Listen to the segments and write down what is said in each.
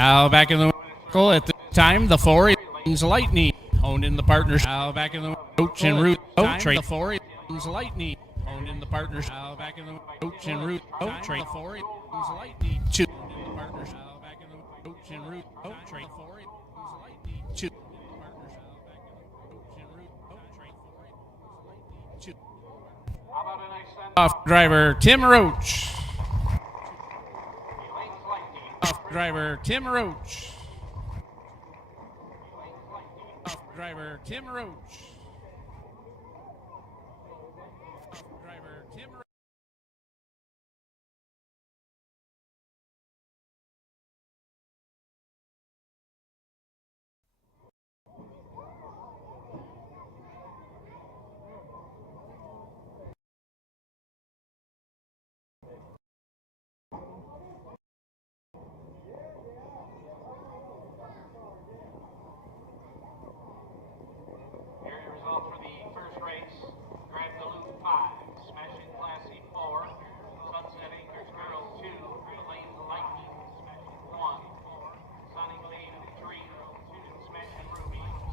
Now back in the circle at the time, the 4 is Lightning. Owned in the partnership. Now back in the coach and root. Trade the 4 is Lightning. Owned in the partnership. Now back in the coach and root. Trade the 4 is Lightning. Two. Partnership. Now back in the coach and root. Trade 4 is Lightning. Two. Off driver Tim Roach. Off driver Tim Roach. Off driver Tim Roach. Off driver Tim Roach.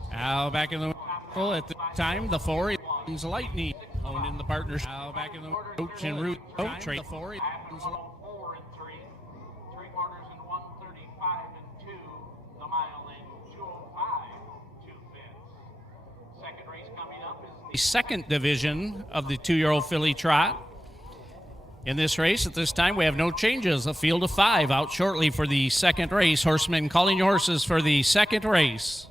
Now back in the circle at the time, the 4 is Lightning. Owned in the partnership. Now back in the coach and root. Trade the 4 is 4 and 3, 3/4 and 135 and 2, the mile in 205, 2/5. Second race coming up is the second division of the 2-year-old filly trot. In this race, at this time, we have no changes. A field of 5 out shortly for the second race. Horsemen calling your horses for the second race.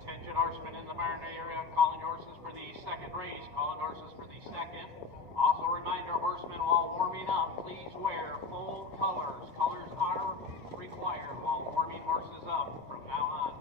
Attention horsemen in the barn area, calling horses for the second race, calling horses for the second. Also reminder, horsemen while warming up, please wear full colors. Colors are required while warming horses up from now on.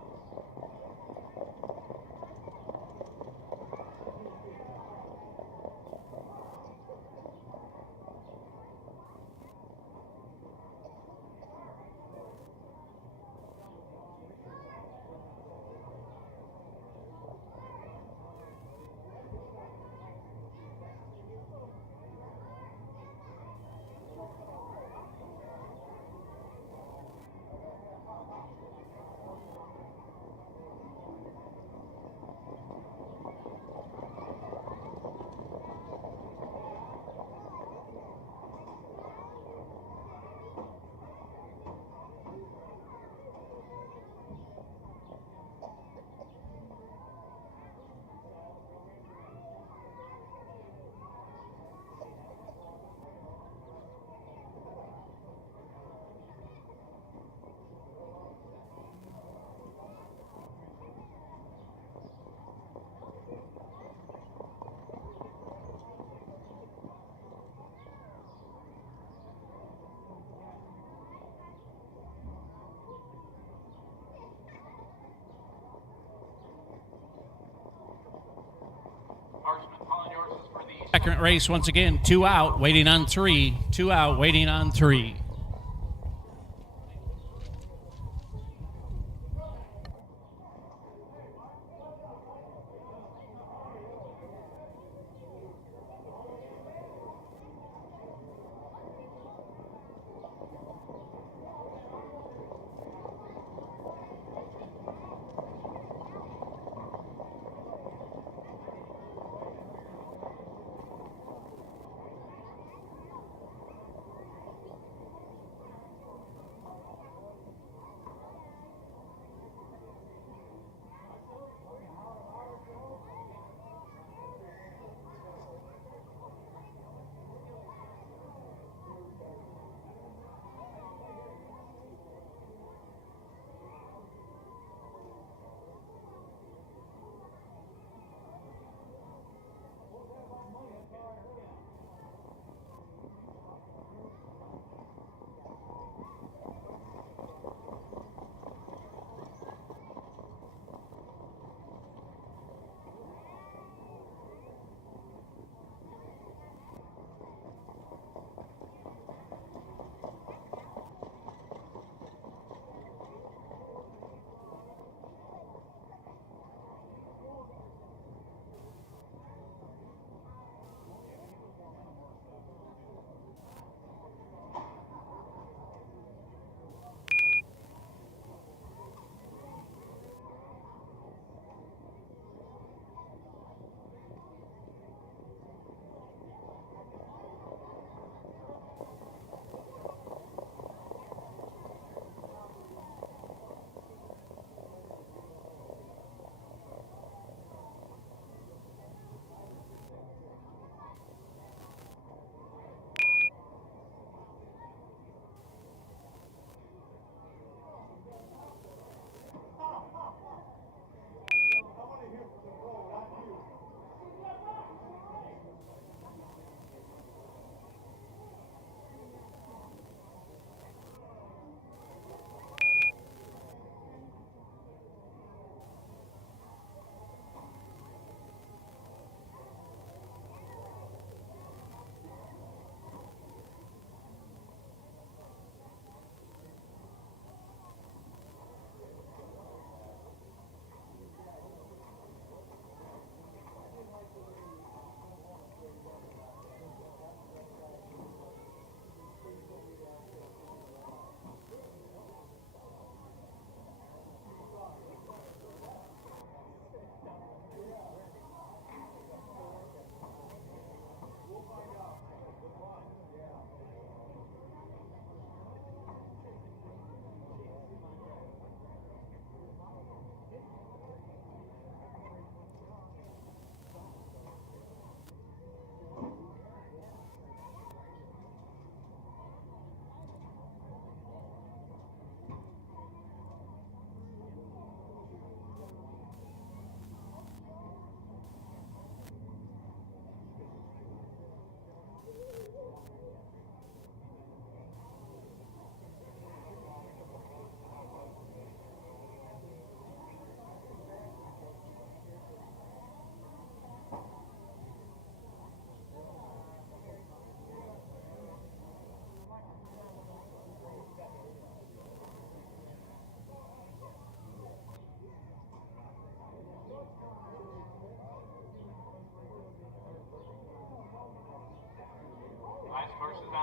Second race, once again, 2 out, waiting on 3. 2 out, waiting on 3.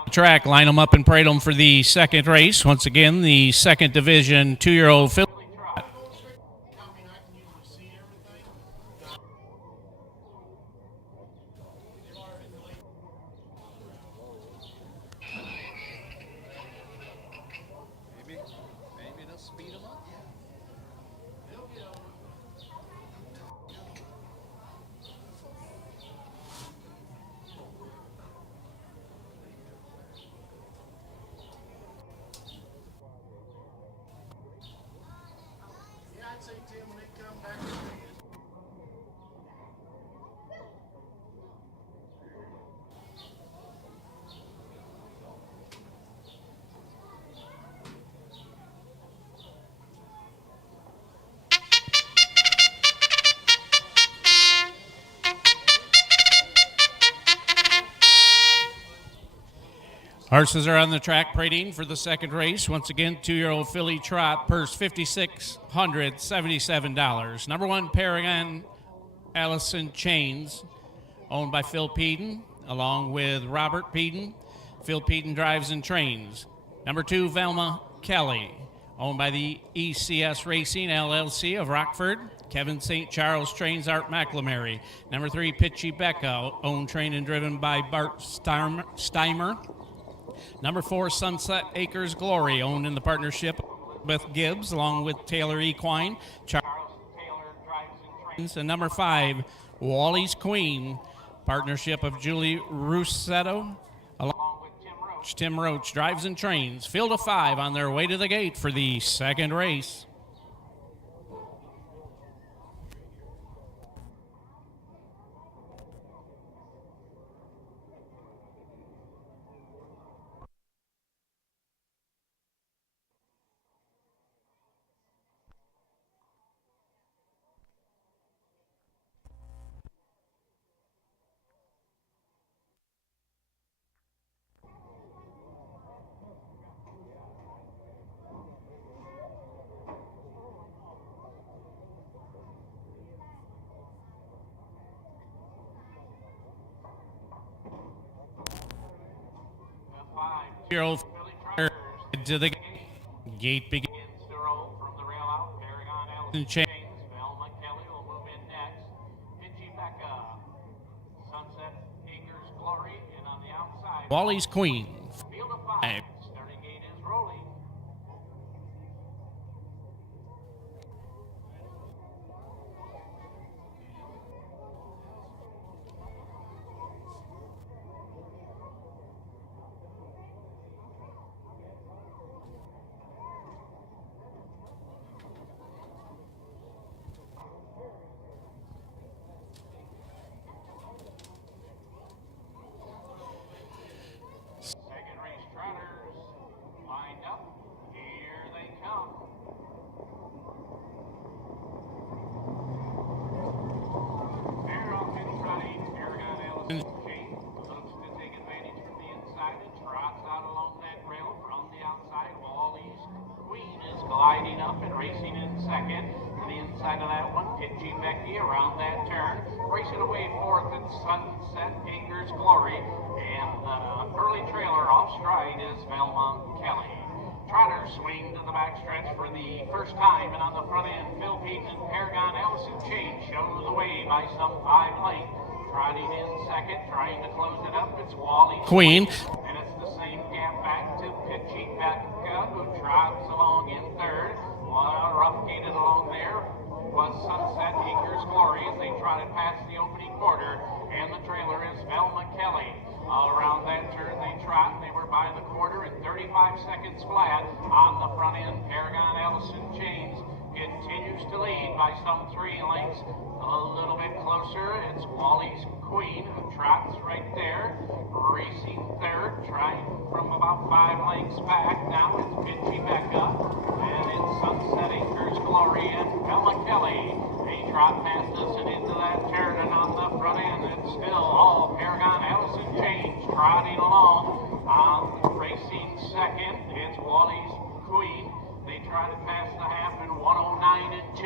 Track, line them up and parade them for the second race. Once again, the second division 2-year-old filly. Horses are on the track parading for the second race. Once again, 2-year-old filly trot, purse $5,677. Number 1, Paragon Allison Chains, owned by Phil Peden, along with Robert Peden. Phil Peden drives and trains. Number 2, Velma Kelly, owned by the ECS Racing LLC of Rockford. Kevin St. Charles trains Art McLemary. Number 3, Pitchy Becca, owned, trained, and driven by Bart Steimer. Number 4, Sunset Acres Glory, owned in the partnership with Gibbs, along with Taylor Equine. Charles Taylor drives and trains. And number 5, Wally's Queen, partnership of Julie Russetto, along with Tim Roach. Tim Roach drives and trains. Field of 5 on their way to the gate for the second race. Year-old to the gate begins to roll from the rail out. Paragon Allison Chains. Velma Kelly will move in next. Pitchy Becca, Sunset Acres Glory, and on the outside, Wally's Queen. Field of 5. Starting gate is rolling. Gliding up and racing in second. To the inside of that one, Pitchy Becky around that turn. Racing away fourth at Sunset Acres Glory. And the early trailer off stride is Velma Kelly. Trotters swing to the backstretch for the first time, and on the front end, Phil Peden and Paragon Allison Chain show the way by some 5 lengths. Trotting in second, trying to close it up, it's Wally Queen. And it's the same gap back to Pitchy Becca, who trots along in third. Rough gated along there was Sunset Acres Glory as they trotted past the opening quarter, and the trailer is Velma Kelly. All around that turn they trot. They were by the quarter in 35 seconds flat. On the front end, Paragon Allison Chains continues to lead by some 3 lengths. A little bit closer, it's Wally's Queen, who trots right there, racing third, trying from about 5 lengths back. Now it's Pitchy Becca, and it's Sunset Acres Glory and Velma Kelly. They trot past us and into that turn, and on the front end, it's still all Paragon Allison Chains trotting along. Racing second, it's Wally's Queen. They trotted past the half in 109 and 2.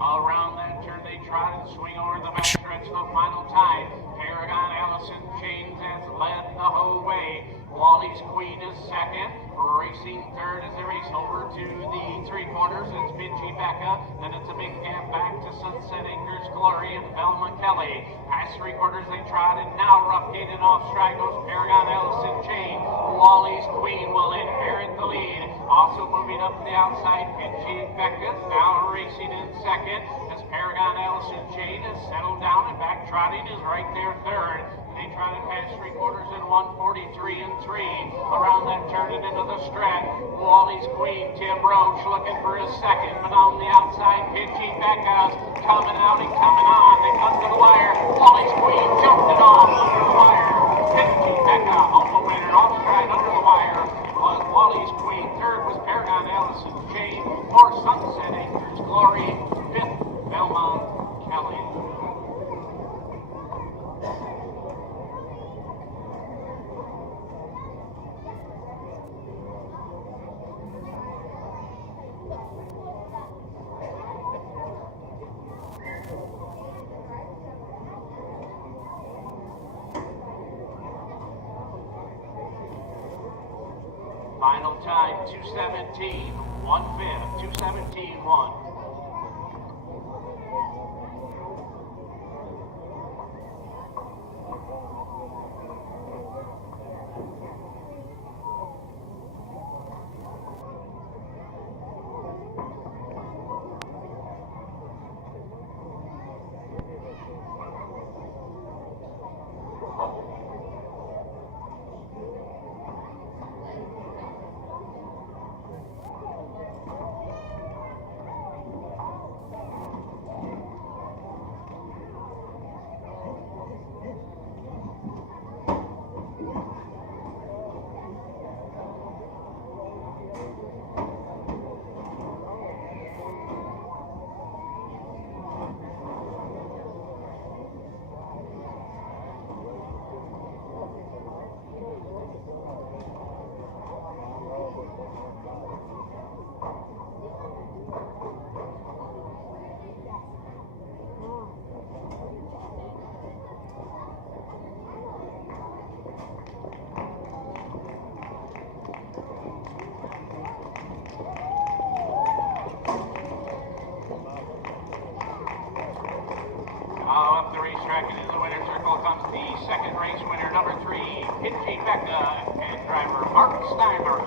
All around that turn, they trot and swing over the backstretch the final time. Paragon Allison Chains has led the whole way. Wally's Queen is second. Racing third as they race over to the 3/4. It's Pitchy Becca. Then it's a big gap back to Sunset Acres Glory and Velma Kelly. Past 3/4 they trot, and now rough gated off stride goes Paragon Allison Chain. Wally's Queen will inherit the lead. Also moving up the outside, Pitchy Becca now racing in second as Paragon Allison Chain has settled down, and back trotting is right there third. They trotted past 3/4 in 143 and 3. Around that turn and into the stretch, Wally's Queen, Tim Roach looking for his second, but on the outside, Pitchy Becca's coming out and coming on. They come to the wire. Wally's Queen jumped it off under the wire. Pitchy Becca on the winner, off stride under the wire. It was Wally's Queen. Third was Paragon Allison Chain. Fourth, Sunset Acres Glory. Fifth, Velma Kelly. Final time, 2:17, 1/5, 2:17.1. Up the racetrack and in the winner's circle comes the second race winner, number 3, Pitchy Becca, and driver Mark Steimer.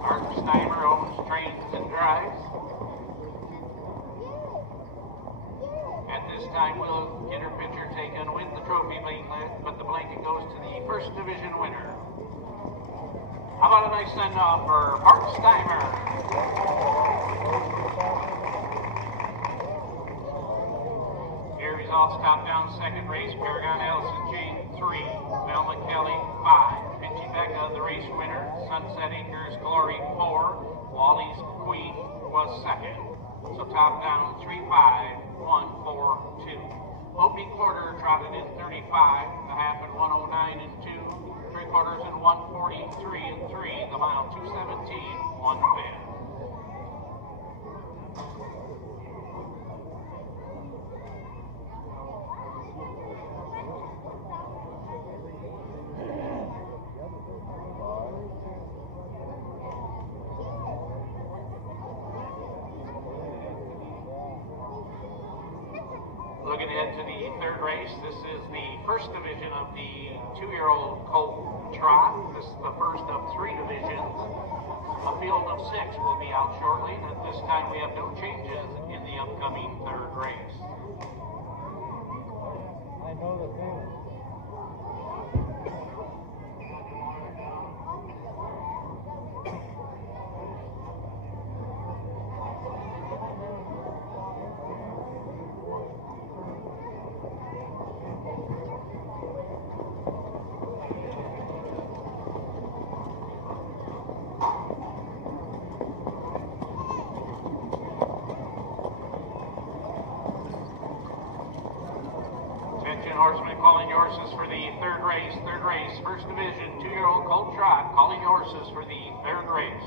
Mark Steimer owns, trains, and drives. At this time, we'll get her picture taken with the trophy blanket, but the blanket goes to the first division winner. How about a nice send-off for Mark Steimer? Results top down second race, Paragon Allison Jane 3, Velma Kelly 5, Pitchy Becca the race winner, Sunset Acres Glory 4, Wally's Queen was second. So top down 3, 5, 1, 4, 2. Opening quarter trotted in 35, the half in 109 and 2, 3/4 in 143 and 3, the mile 2:17, 1/5. Looking ahead to the third race, this is the first division of the 2-year-old colt trot. This is the first of 3 divisions. A field of 6 will be out shortly. At this time, we have no changes in the upcoming third race. I know the feeling. Horsemen calling your horses for the third race, first division, 2-year-old colt trot, calling your horses for the third race.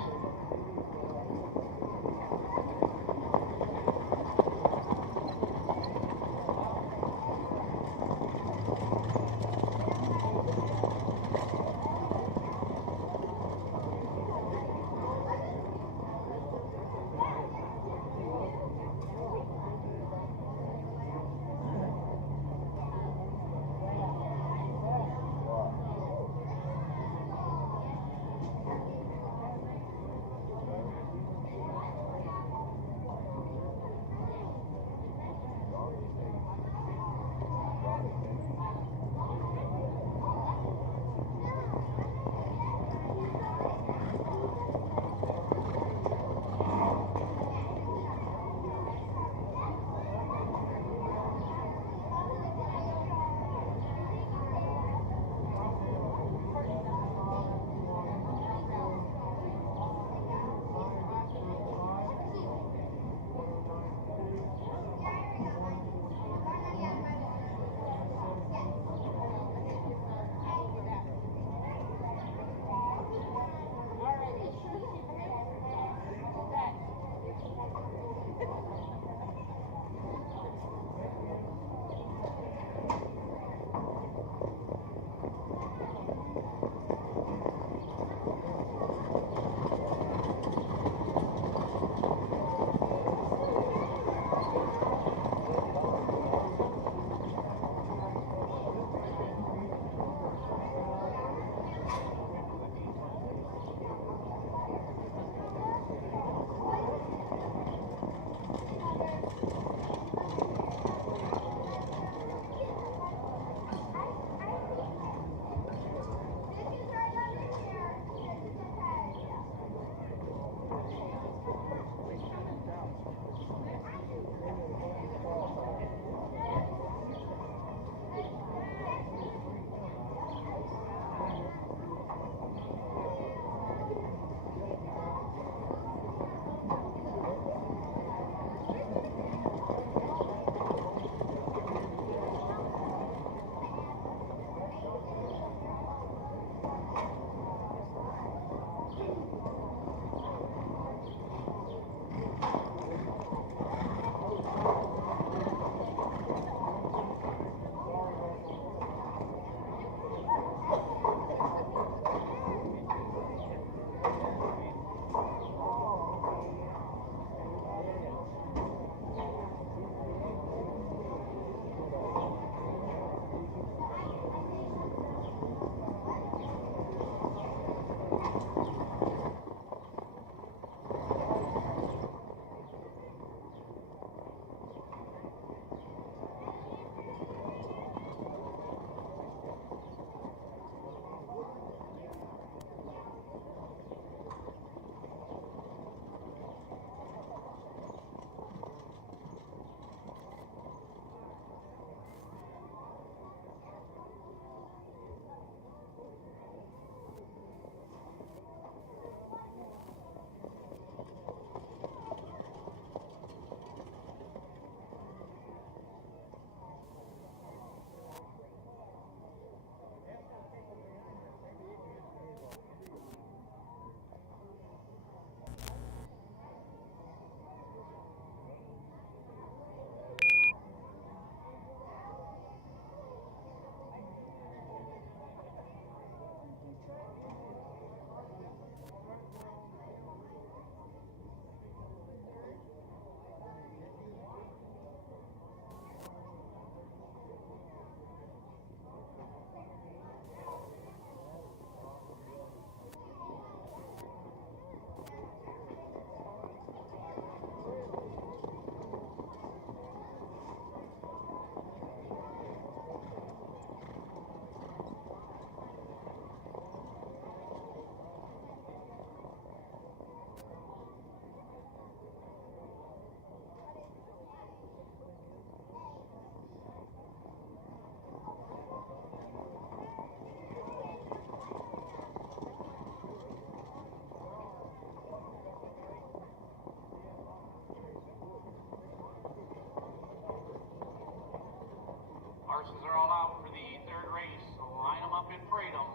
Horses are all out for the third race. So line them up and parade them.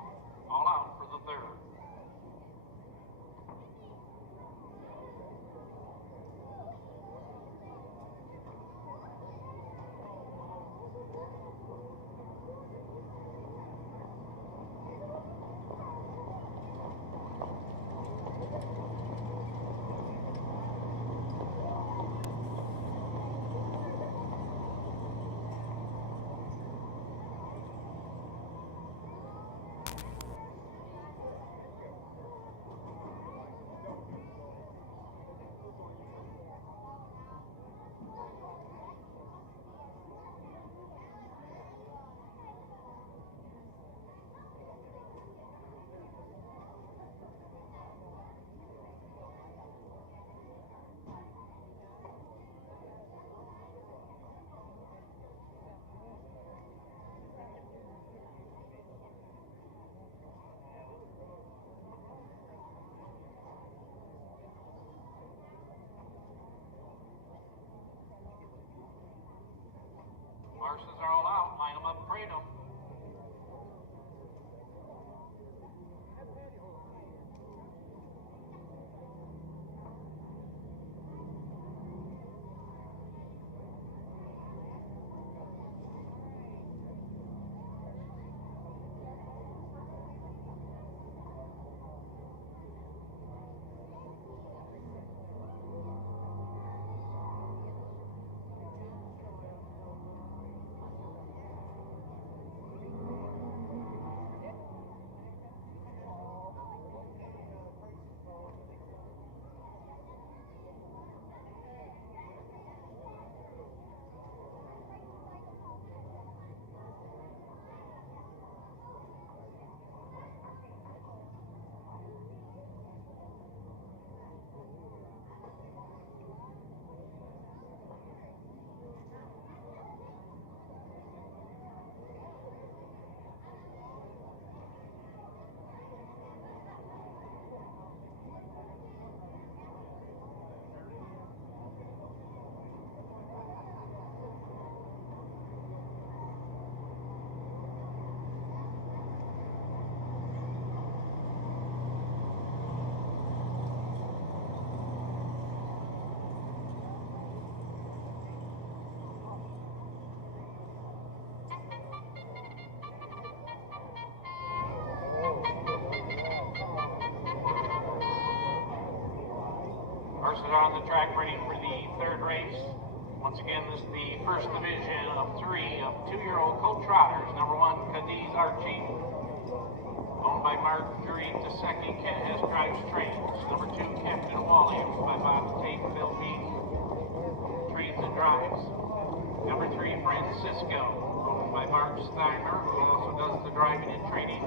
All out for the third. Horses are all out. Line them up, parade them. Horses are on the track ready for the third race. Once again, this is the first division of 3 of 2-year-old colt trotters. Number 1, Cadiz Archie, owned by Marguerite II. Ken Hess drives trains. Number 2, Captain Wally, owned by Bob Tate, Bill Beach, trains and drives. Number 3, Francisco, owned by Mark Steiner, who also does the driving and training.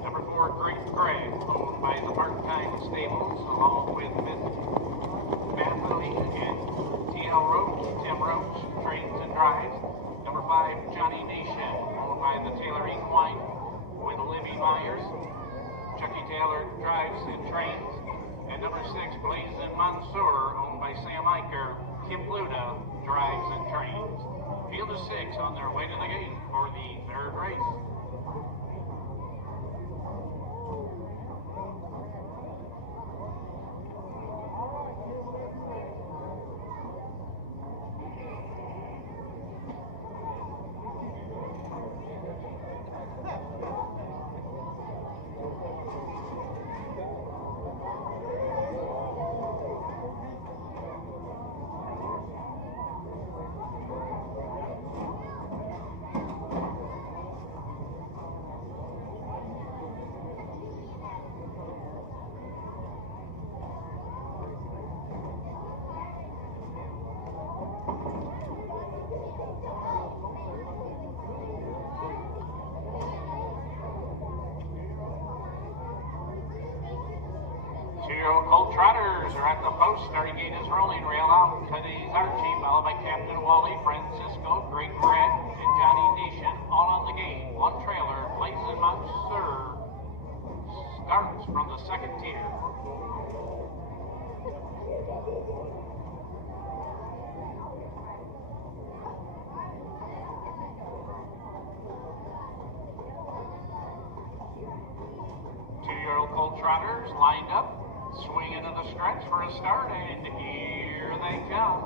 Number 4, Great Greg, owned by the Martine Stables, along with Mathley and T.L. Roach, Tim Roach, trains and drives. Number 5, Johnny Nation, owned by the Taylor Equine with Libby Myers. Chucky Taylor drives and trains. And number 6, Blazin' Mansour, owned by Sam Eicher. Kim Luda drives and trains. Field of 6 on their way to the gate for the third race. Colt trotters are at the post. Starting gate is rolling. Rail out. Cadiz Archie, followed by Captain Wally, Francisco, Great Greg, and Johnny Nation. All on the gate. One trailer. Blazin' Mansour starts from the second tier. trotters lined up, swinging to the stretch for a start, and here they come.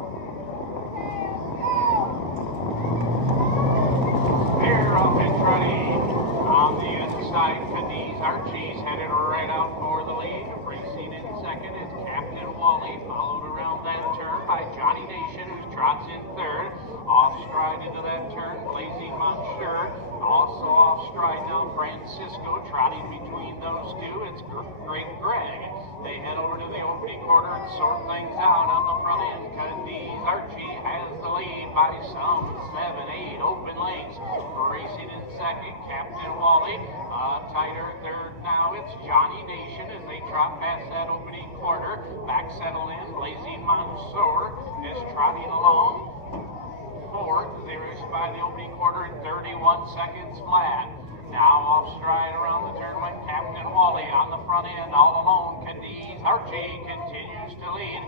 They're off and running. On the inside, Cadiz Archie's headed right out for the lead. Racing in second is Captain Wally, followed around that turn by Johnny Nation, who trots in third. Off stride into that turn, Blazing Monsieur. Also off stride now, Francisco, trotting between those two. It's Great Greg. They head over to the opening quarter and sort things out on the front end. Cadiz Archie has the lead by some 7-8 open lengths. Racing in second, Captain Wally. Tighter third now, it's Johnny Nation as they trot past that opening quarter. Back settle in, Blazing Mansour is trotting along. Fourth, they race by the opening quarter in 31 seconds flat. Now off stride around the turn went Captain Wally on the front end all alone. Cadiz Archie continues to lead.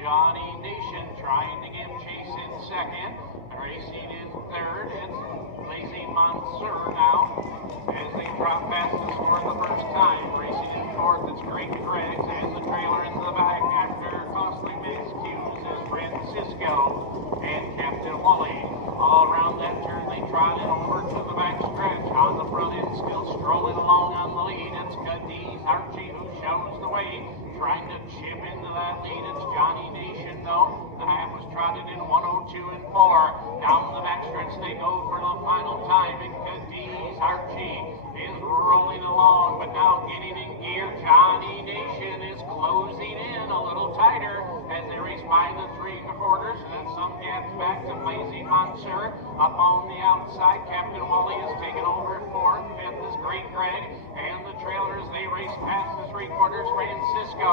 Johnny Nation trying to give chase in second. Racing in third, it's Blazing Mansour now as they drop past the score the first time. Racing in fourth, it's Great Greg's and the trailer into the back after costly miscues is Francisco and Captain Wally. All around that turn, they trotted over to the back stretch. On the front end, still strolling along on the lead, it's Cadiz Archie who shows the way. Trying to chip into that lead, it's Johnny Nation though. The half was trotted in 1:02 and 4. Down the backstretch they go for the final time, and Cadiz Archie is rolling along, but now getting in gear. Johnny Nation is closing in a little tighter as they race by the 3/4. That's some gaps back to Blazing Monsieur. Up on the outside, Captain Wally is taking over at fourth. Fifth is Great Greg, and the trailers they race past the 3/4. Francisco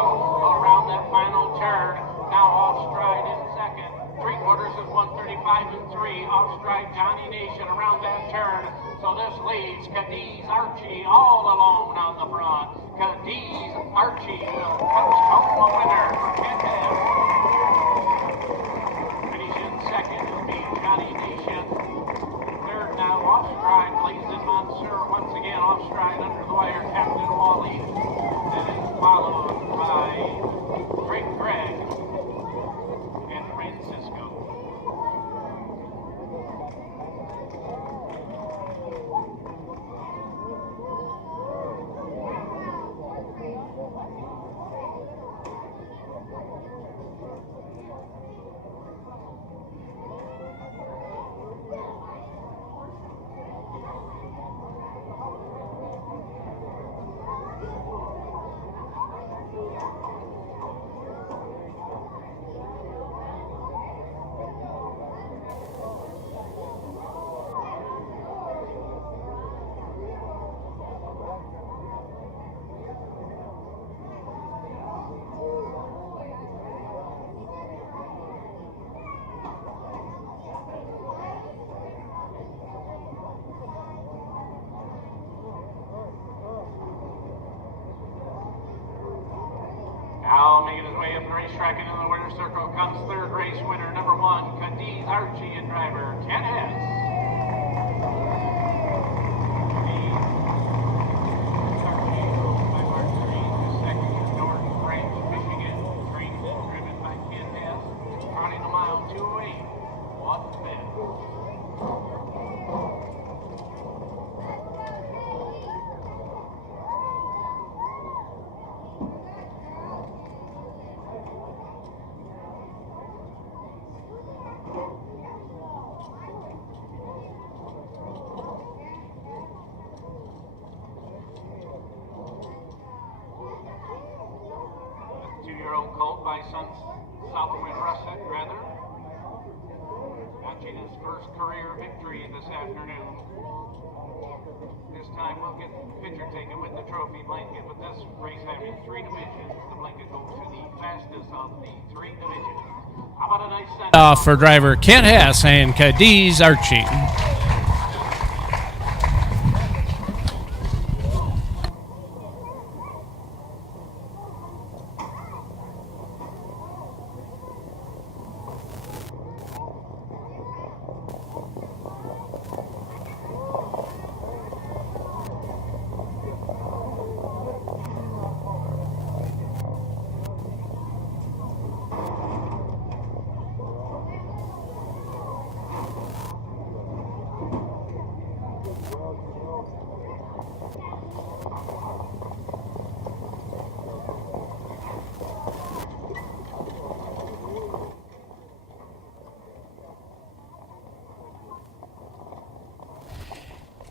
around that final turn. Now off stride in second. 3/4 is 1:35 and 3. Off stride Johnny Nation around that turn. So this leads Cadiz Archie all alone on the front. Cadiz Archie will coast home a winner for 10th. Finishing second will be Johnny Nation. Third now off stride Blazing Monsieur. Once again off stride under the wire Captain Wally. Then it's followed by Great Greg and Francisco. Now making his way up the racetrack and in the winner's circle comes third race winner, number 1, Cadiz Archie, and driver Ken Hess. Cadiz Archie by Mark Green, the second is North Branch, Michigan, trained and driven by Ken Hess, running a mile 2:08. What's the bet? Two-year-old colt by Southwind Russet, rather. Watching his first career victory this afternoon. This time we'll get the picture taken with the trophy blanket, but this race having 3 divisions, the blanket goes to the fastest of the 3 divisions. How about a nice send-off For driver Ken Hess and Cadiz Archie.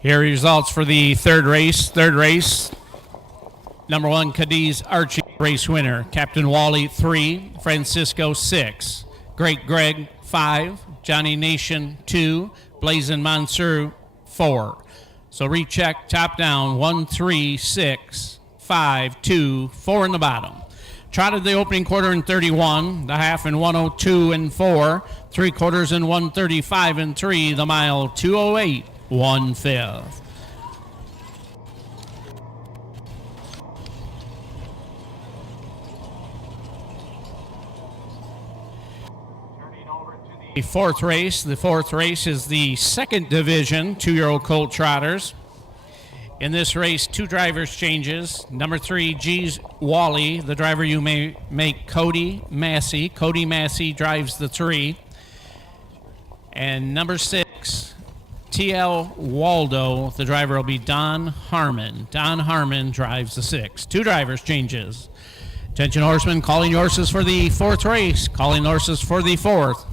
Here are results for the third race. Third race, number 1, Cadiz Archie, race winner. Captain Wally, 3. Francisco, 6. Great Greg, 5. Johnny Nation, 2. Blazin' Monsieur, 4. So recheck, top down, 1, 3, 6, 5, 2, 4 in the bottom. Trotted the opening quarter in 31, the half in 102 and 4, 3/4 in 135 and 3, the mile 208, 1/5. The fourth race is the second division 2-year-old colt trotters. In this race, 2 drivers changes. Number 3, G's Wally, the driver you may make Cody Massey. Cody Massey drives the 3. And number 6, TL Waldo, the driver will be Don Harmon. Don Harmon drives the 6. 2 drivers changes. Attention horsemen, calling horses for the fourth race. Calling horses for the fourth.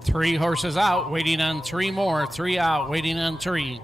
Three horses out, waiting on 3 more. 3 out, waiting on 3.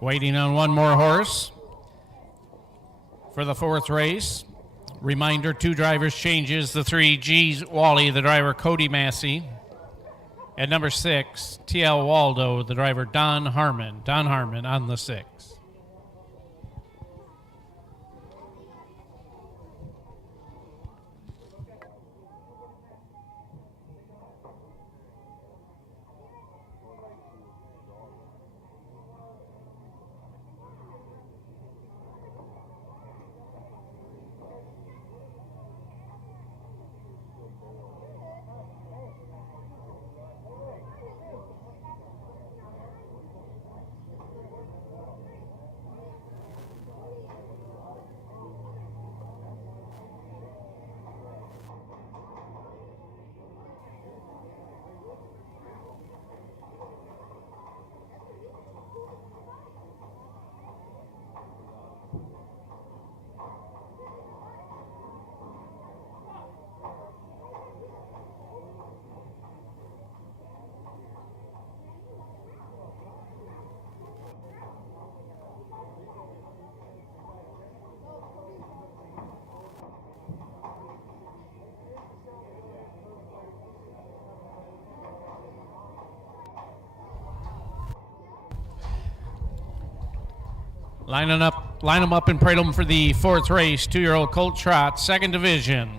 Waiting on one more horse for the fourth race. Reminder, 2 drivers changes. The 3, G's Wally, the driver Cody Massey. At number 6, TL Waldo, the driver Don Harmon. Don Harmon on the 6. Line them up and parade them for the fourth race. 2-year-old Colt Trot, second division.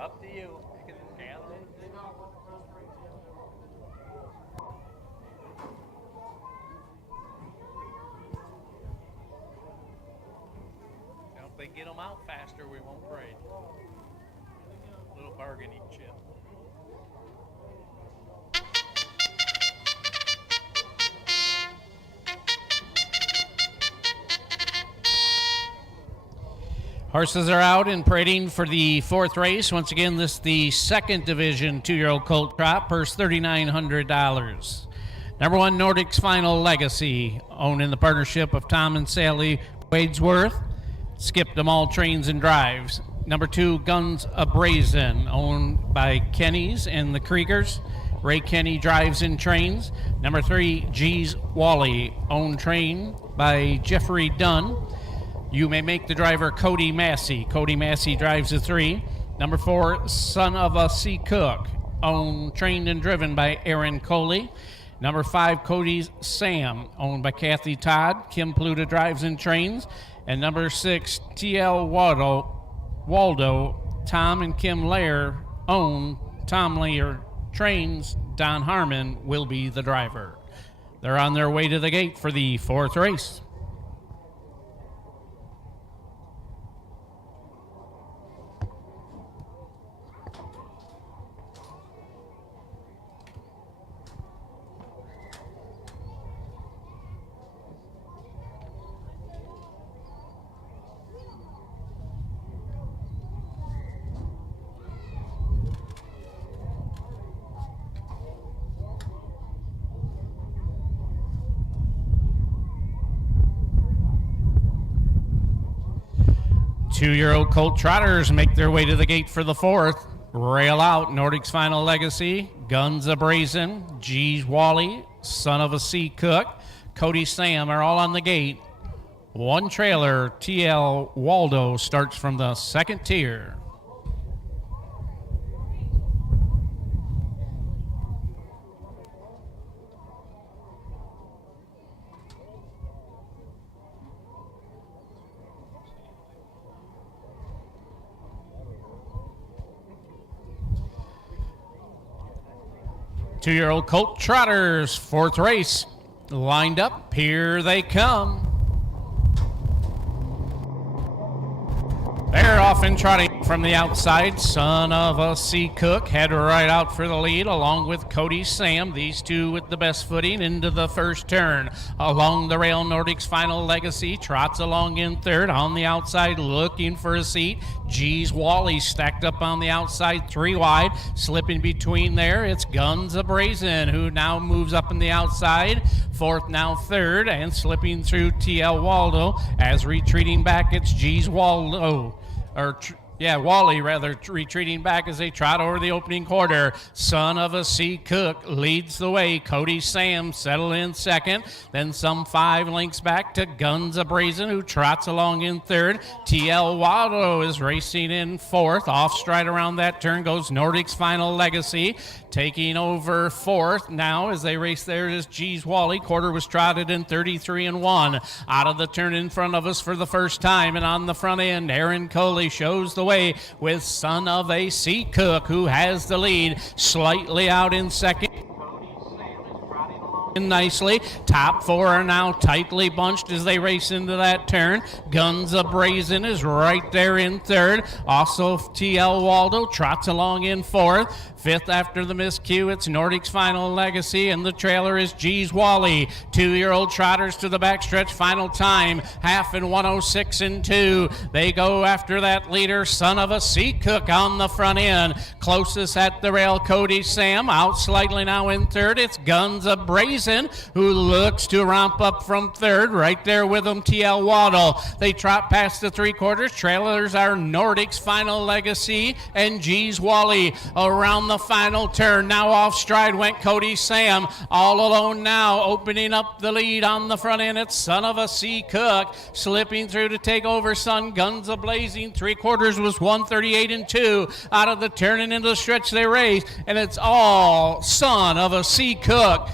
Up to you. If they get them out faster, we won't parade. Little bargaining chip. Horses are out and parading for the fourth race. Once again, this is the second division 2-year-old Colt Trot, purse $3,900. Number 1, Nordic's Final Legacy, owned in the partnership of Tom and Sally Wadesworth. Skipped them all trains and drives. Number 2, Guns A-Brazen, owned by Kenny's and the Kriegers. Ray Kenny drives and trains. Number 3, G's Wally, owned train by Jeffrey Dunn. You may make the driver Cody Massey. Cody Massey drives the 3. Number 4, Son of a Sea Cook, owned, trained, and driven by Aaron Coley. Number 5, Cody's Sam, owned by Kathy Todd. Kim Pluta drives and trains. And number 6, TL Waldo, Tom and Kim Lair, owned. Tom Lair trains. Don Harmon will be the driver. They're on their way to the gate for the fourth race. Two-year-old Colt Trotters make their way to the gate for the fourth. Rail out, Nordic's Final Legacy, Guns A-Brazen, G's Wally, Son of a Sea Cook, Cody Sam are all on the gate. One trailer, TL Waldo, starts from the second tier. Two-year-old colt trotters, fourth race. Lined up, here they come. They're off and trotting from the outside. Son of a Sea Cook head right out for the lead along with Cody Sam. These two with the best footing into the first turn. Along the rail, Nordic's Final Legacy trots along in third. On the outside looking for a seat. G's Wally stacked up on the outside, three wide. Slipping between there, it's Guns a Brazen, who now moves up in the outside. Fourth, now third, and slipping through TL Waldo. As retreating back, it's G's Waldo. Wally retreating back as they trot over the opening quarter. Son of a Sea Cook leads the way. Cody Sam settle in second. Then some 5 lengths back to Guns a Brazen, who trots along in third. TL Waldo is racing in fourth. Off stride around that turn goes Nordic's Final Legacy. Taking over fourth now as they race there is G's Wally. Quarter was trotted in 33-1. Out of the turn in front of us for the first time, and on the front end, Aaron Coley shows the way with Son of a Sea Cook, who has the lead. Slightly out in second. Nicely. Top 4 are now tightly bunched as they race into that turn. Guns a Brazen is right there in third. Also TL Waldo trots along in fourth. Fifth after the miscue, it's Nordic's Final Legacy, and the trailer is G's Wally. Two-year-old trotters to the backstretch, final time, half in 106-2. They go after that leader, Son of a Sea Cook on the front end. Closest at the rail, Cody Sam. Out slightly now in third, it's Guns a Brazen, who looks to romp up from third. Right there with them, TL Waldo. They trot past the three-quarters. Trailers are Nordic's Final Legacy and G's Wally. Around the final turn, now off stride went Cody Sam. All alone now, opening up the lead on the front end. It's Son of a Sea Cook. Slipping through to take over Sun. Guns a-blazing. Three-quarters was 138-2. Out of the turn and into the stretch they race. And it's all Son of a Sea Cook.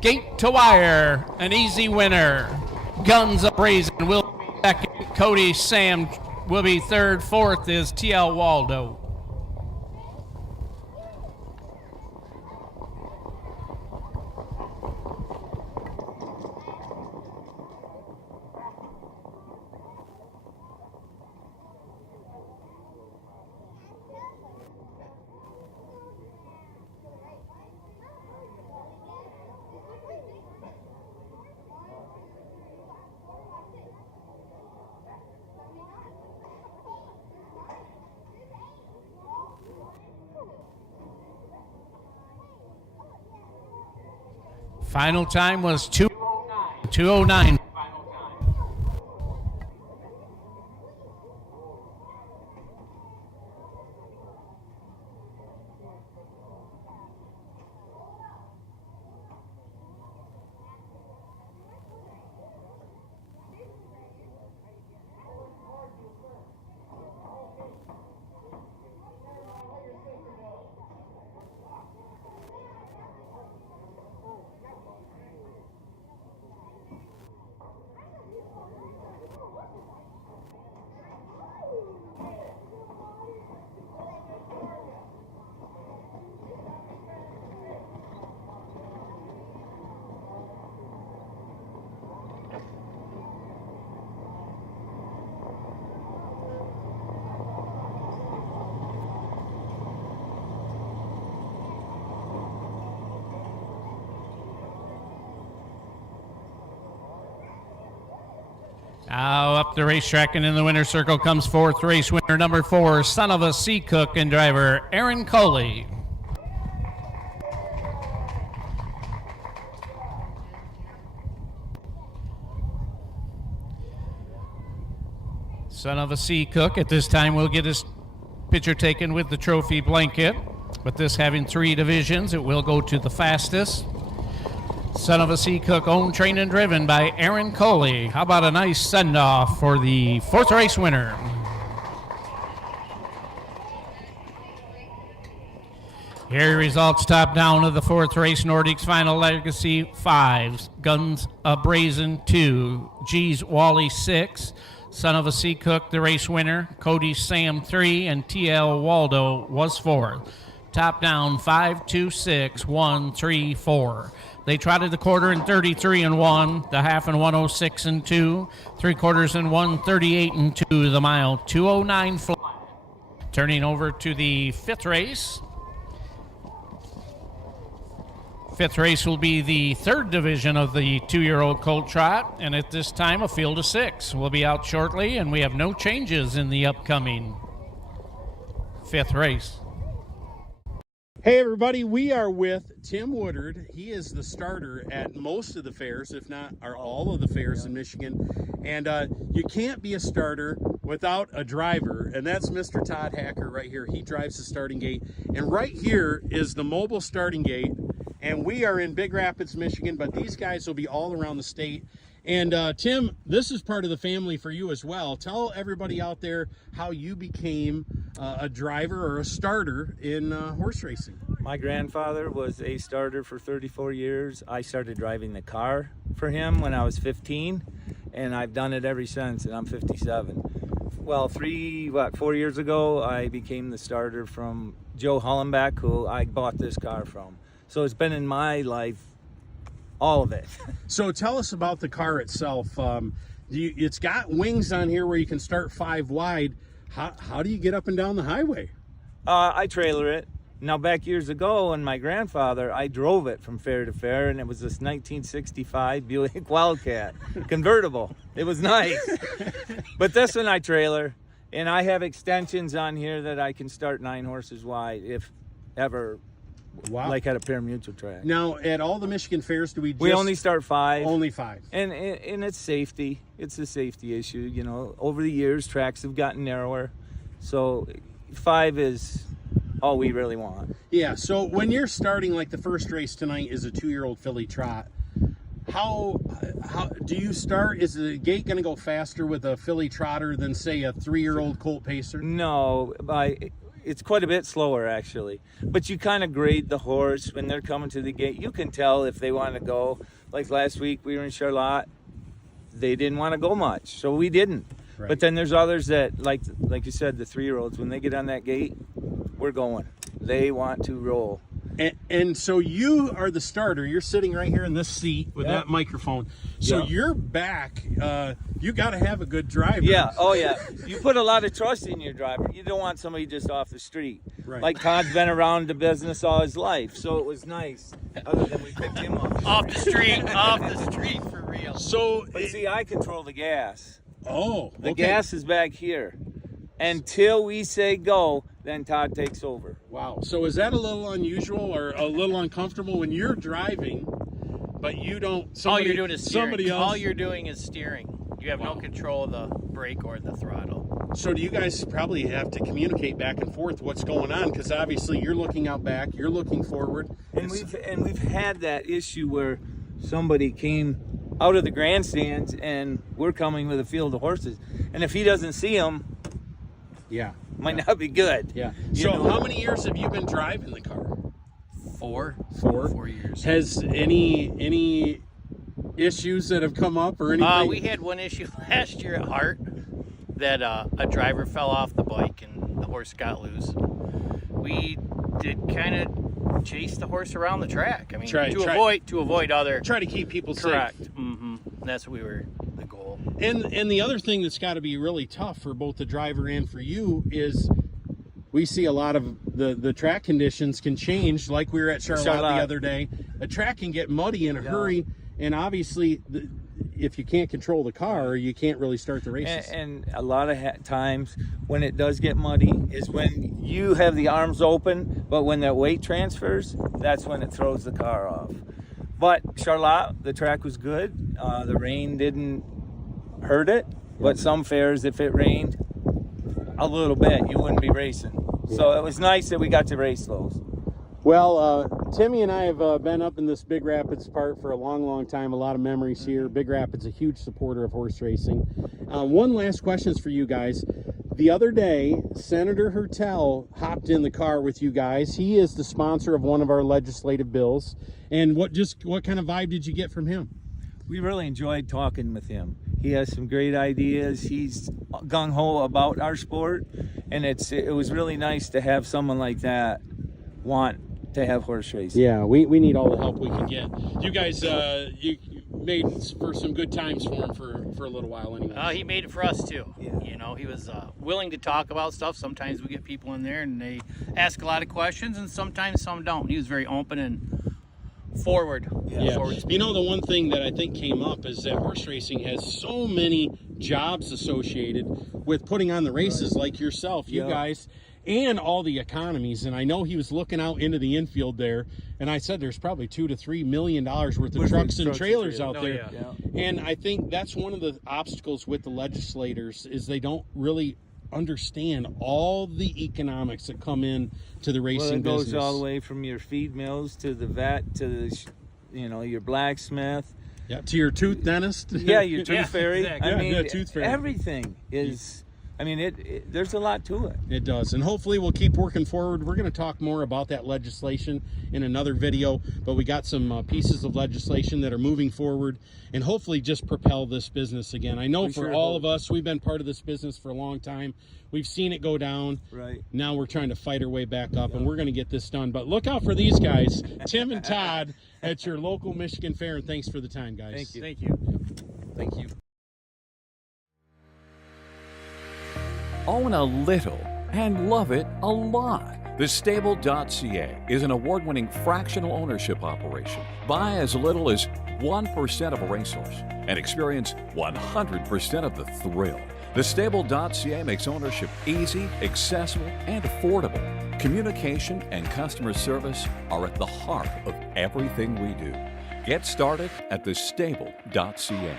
Gate to wire, an easy winner. Guns a-blazing will be second. Cody Sam will be third. Fourth is TL Waldo. Final time was 2:09. Now up the racetrack and in the winner's circle comes fourth race winner number 4, Son of a Sea Cook, and driver Aaron Coley. Son of a Sea Cook at this time will get his picture taken with the trophy blanket. But this having 3 divisions, it will go to the fastest. Son of a Sea Cook, owned, trained, and driven by Aaron Coley. How about a nice send-off for the 4th race winner? Here are results top down of the 4th race, Nordiques Final Legacy 5, Guns a Brazen 2, G's Wally 6, Son of a Sea Cook, the race winner, Cody Sam 3, and TL Waldo was 4th. Top down 5, 2, 6, 1, 3, 4. They trotted the quarter in 33 and 1, the half in 106 and 2, 3/4 in 138 and 2, the mile 209 flat. Turning over to the 5th race. 5th race will be the 3rd division of the 2-year-old colt trot, and at this time a field of 6 will be out shortly, and we have no changes in the upcoming 5th race. Hey everybody, we are with Tim Woodard. He is the starter at most of the fairs, if not all of the fairs in Michigan. And you can't be a starter without a driver, and that's Mr. Todd Hacker right here. He drives the starting gate. And right here is the mobile starting gate. And we are in Big Rapids, Michigan, but these guys will be all around the state. And Tim, this is part of the family for you as well. Tell everybody out there how you became a driver or a starter in horse racing. My grandfather was a starter for 34 years. I started driving the car for him when I was 15, and I've done it ever since, and I'm 57. Well, 4 years ago, I became the starter from Joe Hollenbeck, who I bought this car from. So it's been in my life, all of it. So tell us about the car itself. It's got wings on here where you can start 5 wide. How do you get up and down the highway? I trailer it. Now, back years ago, when my grandfather, I drove it from fair to fair, and it was this 1965 Buick Wildcat convertible. It was nice. But this one I trailer, and I have extensions on here that I can start 9 horses wide if ever. Wow. Like at a pari-mutuel track. Now, at all the Michigan fairs, do we only start 5. Only 5. And it's safety. It's a safety issue. You know, over the years, tracks have gotten narrower. So 5 is all we really want. Yeah, so when you're starting, like the first race tonight is a 2-year-old filly trot, how do you start? Is the gate going to go faster with a filly trotter than, say, a 3-year-old colt pacer? No, it's quite a bit slower, actually. But you kind of grade the horse when they're coming to the gate. You can tell if they want to go. Like last week, we were in Charlotte. They didn't want to go much, so we didn't. Right. But then there's others that, like you said, the 3-year-olds, when they get on that gate, we're going. They want to roll. And so you are the starter. You're sitting right here in this seat with that microphone. So you're back. You got to have a good driver. Yeah. Oh, yeah. You put a lot of trust in your driver. You don't want somebody just off the street. Right. Like Todd's been around the business all his life, so it was nice. Other than we picked him up off the street, off the street for real. So, but see, I control the gas. Oh, the gas is back here. Until we say go, then Todd takes over. Wow. So is that a little unusual or a little uncomfortable when you're driving, but you don't? All you're doing is steering. Somebody else. All you're doing is steering. You have no control of the brake or the throttle. So do you guys probably have to communicate back and forth what's going on? Because obviously you're looking out back, you're looking forward, and we've had that issue where somebody came out of the grandstands and we're coming with a field of horses, and if he doesn't see them. Yeah. Might not be good. Yeah. So how many years have you been driving the car? 4. 4 years. Has any issues that have come up or anything? We had one issue last year at Hart that a driver fell off the bike and the horse got loose. We did kind of chase the horse around the track. I mean, to avoid other. Try to keep people safe. Correct. Mm-hmm. That's what we were. Goal. And the other thing that's got to be really tough for both the driver and for you is we see a lot of the track conditions can change, like we were at Charlotte the other day. A track can get muddy in a hurry, and obviously if you can't control the car, you can't really start the races. And a lot of times when it does get muddy is when you have the arms open, but when that weight transfers, that's when it throws the car off. But Charlotte, the track was good. The rain didn't hurt it, but some fairs, if it rained a little bit, you wouldn't be racing. So it was nice that we got to race those. Well, Timmy and I have been up in this Big Rapids part for a long, long time. A lot of memories here. Big Rapids, a huge supporter of horse racing. One last question is for you guys. The other day, Senator Hertel hopped in the car with you guys. He is the sponsor of one of our legislative bills. And what kind of vibe did you get from him? We really enjoyed talking with him. He has some great ideas. He's gung-ho about our sport, and it was really nice to have someone like that want to have horse racing. Yeah, we need all the help we can get. You guys, you made for some good times for him for a little while anyway. He made it for us too. Yeah. You know, he was willing to talk about stuff. Sometimes we get people in there and they ask a lot of questions, and sometimes some don't. He was very open and forward. Yeah. Forward You know, the one thing that I think came up is that horse racing has so many jobs associated with putting on the races, like yourself, you guys, and all the economies. And I know he was looking out into the infield there, and I said there's probably $2 to $3 million worth of trucks and trailers out there. And I think that's one of the obstacles with the legislators is they don't really understand all the economics that come in to the racing business. It goes all the way from your feed mills to the vet to the, your blacksmith. Yeah, to your tooth dentist. Yeah, your tooth fairy. Exactly. I mean, tooth fairy. Everything is. I mean, there's a lot to it. It does, and hopefully we'll keep working forward. We're going to talk more about that legislation in another video, but we got some pieces of legislation that are moving forward and hopefully just propel this business again. I know for all of us, we've been part of this business for a long time. We've seen it go down. Right. Now we're trying to fight our way back up, and we're going to get this done. But look out for these guys, Tim and Todd, at your local Michigan Fair, and thanks for the time, guys. Thank you. Thank you. Thank you. Own a little and love it a lot. TheStable.ca is an award-winning fractional ownership operation. Buy as little as 1% of a racehorse and experience 100% of the thrill. TheStable.ca makes ownership easy, accessible, and affordable. Communication and customer service are at the heart of everything we do. Get started at TheStable.ca.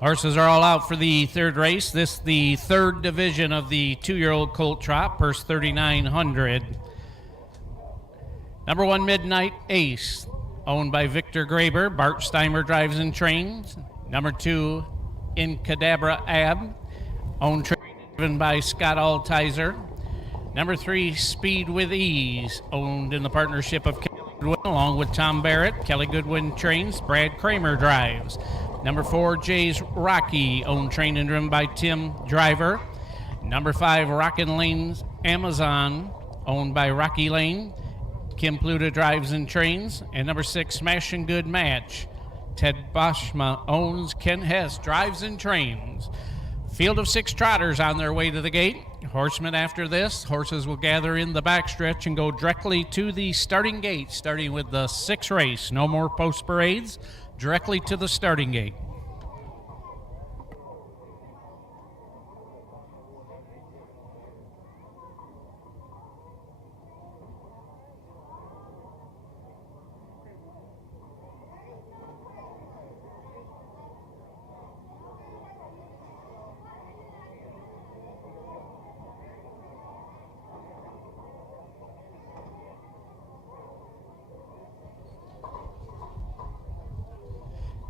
Horses are all out for the third race. This the third division of the 2-year-old colt trot, purse 3,900. Number 1, Midnight Ace, owned by Victor Graber. Bart Steimer drives and trains. Number 2, Incadabra Ab, owned driven by Scott Altizer. Number 3, Speed with Ease, owned in the partnership of Kelly Goodwin, along with Tom Barrett. Kelly Goodwin trains, Brad Kramer drives. Number 4, Jay's Rocky, owned, trained, and driven by Tim Driver. Number 5, Rockin' Lane's Amazon, owned by Rocky Lane. Kim Pluta drives and trains. And number 6, Smashin' Good Match. Ted Boschma owns. Ken Hess drives and trains. Field of 6 trotters on their way to the gate. Horsemen after this. Horses will gather in the backstretch and go directly to the starting gate, starting with the 6th race. No more post parades. Directly to the starting gate.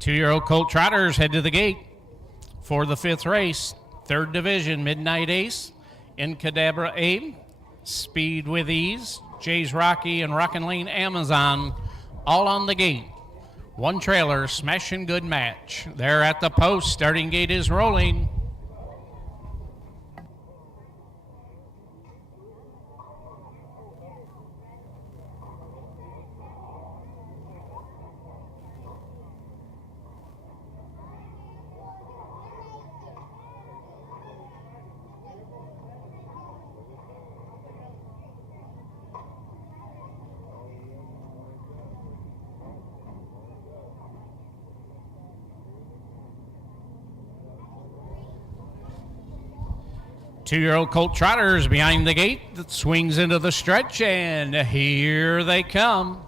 Two-year-old colt trotters head to the gate for the 5th race. 3rd division, Midnight Ace, Incadabra Abe, Speed with Ease, Jay's Rocky, and Rockin' Lane Amazon all on the gate. 1 trailer, Smashin' Good Match. They're at the post. Starting gate is rolling. Two-year-old colt trotters behind the gate that swings into the stretch, and here they come.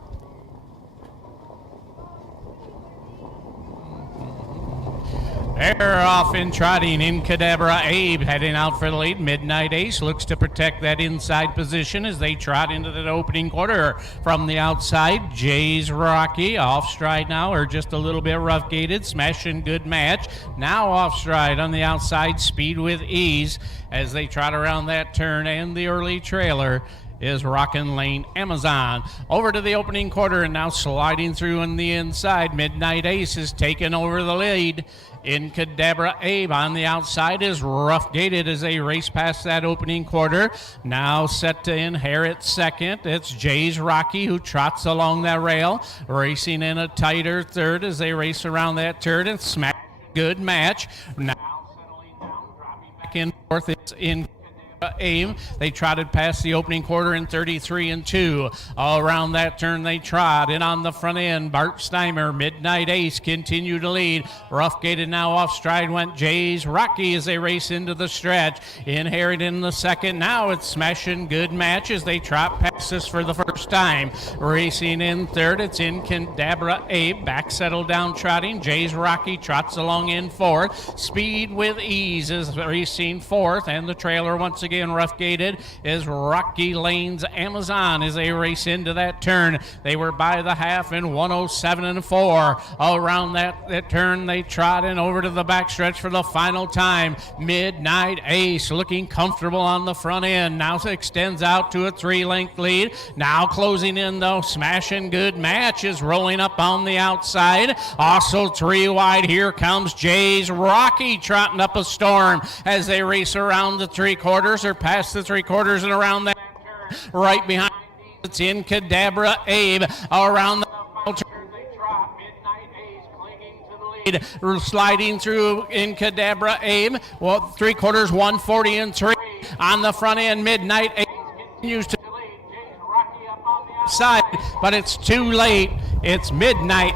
They're off and trotting. Incadabra Abe heading out for the lead. Midnight Ace looks to protect that inside position as they trot into the opening quarter from the outside. Jay's Rocky off stride now, or just a little bit rough gated. Smashin' Good Match now off stride on the outside. Speed with Ease as they trot around that turn, and the early trailer is Rockin' Lane Amazon. Over to the opening quarter and now sliding through on the inside. Midnight Ace is taking over the lead. Incadabra Abe on the outside is rough gated as they race past that opening quarter. Now set to inherit second. It's Jay's Rocky who trots along that rail, racing in a tighter third as they race around that turn. And Smash Good Match now settling down, dropping back in fourth. It's in Aim. They trotted past the opening quarter in 33-2. All around that turn they trot. In on the front end, Bart Steimer, Midnight Ace continue to lead. Rough gated now off stride went Jay's Rocky as they race into the stretch. Inherit in the second. Now it's Smashin' Good Match as they trot past this for the first time. Racing in third, it's Incadabra Abe. Back settled down trotting. Jay's Rocky trots along in fourth. Speed with Ease is racing fourth, and the trailer once again rough gated is Rocky Lane's Amazon as they race into that turn. They were by the half in 107-4. All around that turn they trot in over to the backstretch for the final time. Midnight Ace looking comfortable on the front end. Now extends out to a 3-length lead. Now closing in though, Smashin' Good Match is rolling up on the outside. Also 3 wide. Here comes Jay's Rocky trotting up a storm as they race around the 3/4 or past the 3/4 and around that turn. Right behind it's Incadabra Abe. Around the turn they trot. Midnight Ace clinging to the lead. Sliding through Incadabra Abe. Well, 3/4, 140-3. On the front end, Midnight Ace continues to lead. Jay's Rocky up on the outside, but it's too late. It's Midnight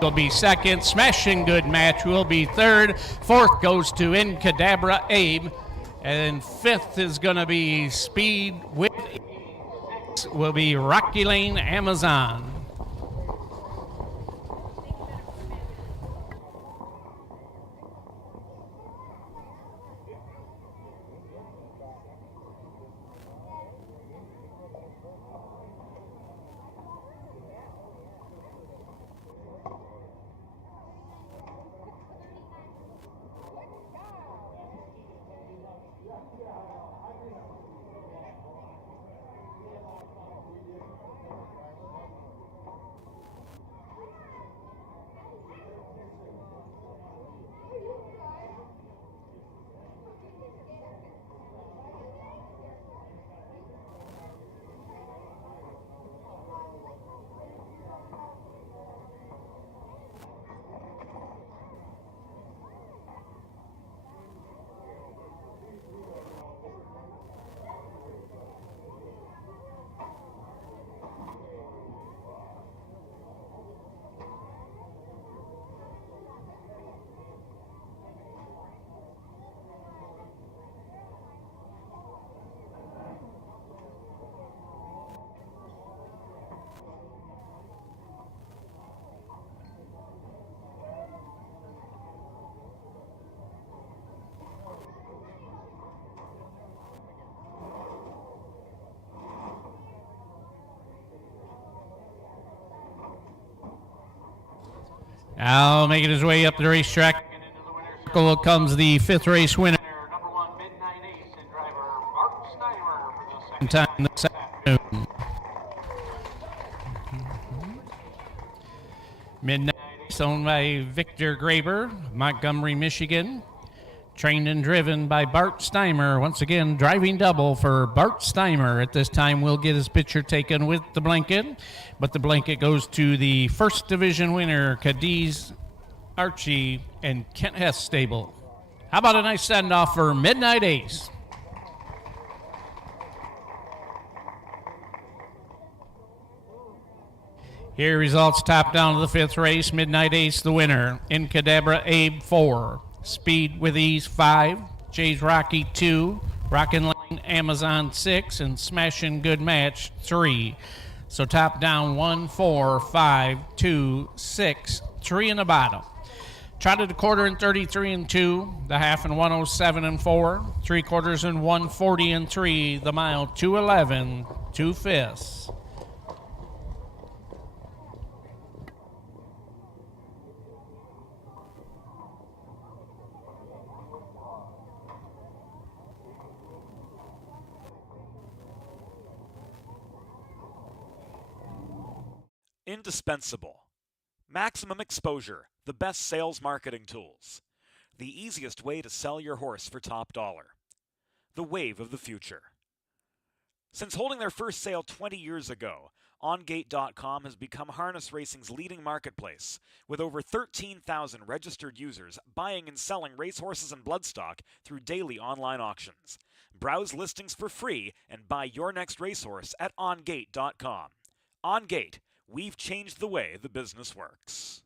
will be second. Smashin' Good Match will be third. Fourth goes to Incadabra Abe. And fifth is going to be Speed with Ease. Will be Rocky Lane Amazon. Now making his way up the racetrack. Comes the 5th race winner. Number 1, Midnight Ace, and driver Bart Steimer for the second Time this afternoon. Midnight Ace, owned by Victor Graber, Montgomery, Michigan. Trained and driven by Bart Steimer. Once again, driving double for Bart Steimer. At this time, we'll get his picture taken with the blanket. But the blanket goes to the first division winner, Cadiz Archie and Kent Hess stable. How about a nice send-off for Midnight Ace? Here results top down to the 5th race. Midnight Ace the winner. Incadabra Abe 4. Speed with Ease 5. Jay's Rocky 2. Rockin' Lane Amazon 6. And Smashin' Good Match 3. So top down 1, 4, 5, 2, 6, 3 in the bottom. Trotted a quarter in 33 and 2. The half in 107 and 4. 3/4 in 140 and 3. The mile 211, 2/5. Indispensable. Maximum exposure, the best sales marketing tools. The easiest way to sell your horse for top dollar. The wave of the future. Since holding their first sale 20 years ago, OnGate.com has become harness racing's leading marketplace, with over 13,000 registered users buying and selling racehorses and bloodstock through daily online auctions. Browse listings for free and buy your next racehorse at OnGate.com. OnGate. We've changed the way the business works.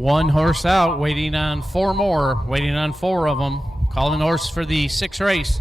One horse out, waiting on four more, waiting on four of them. Calling horse for the sixth race.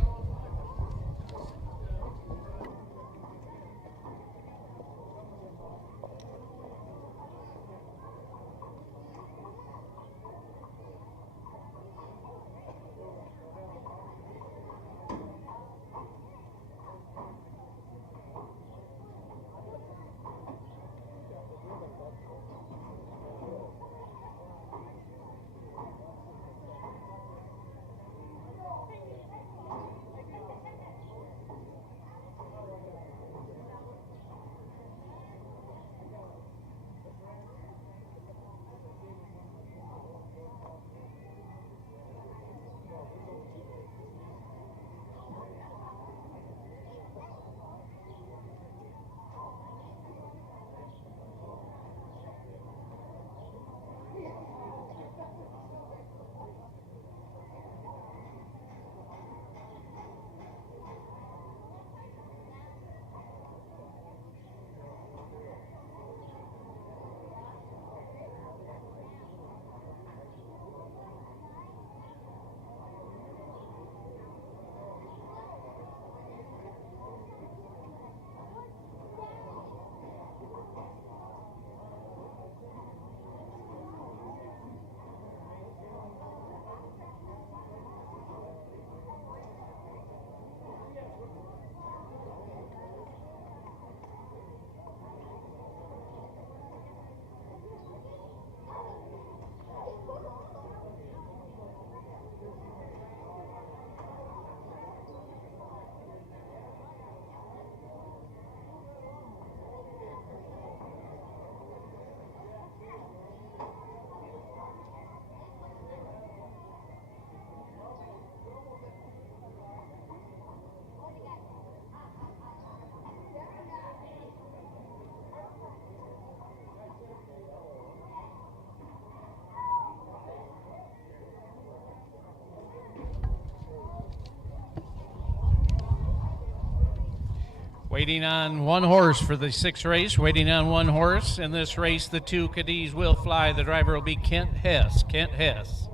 Waiting on one horse for the sixth race. Waiting on one horse. In this race, the two Cadiz will fly. The driver will be Kent Hess. Kent Hess.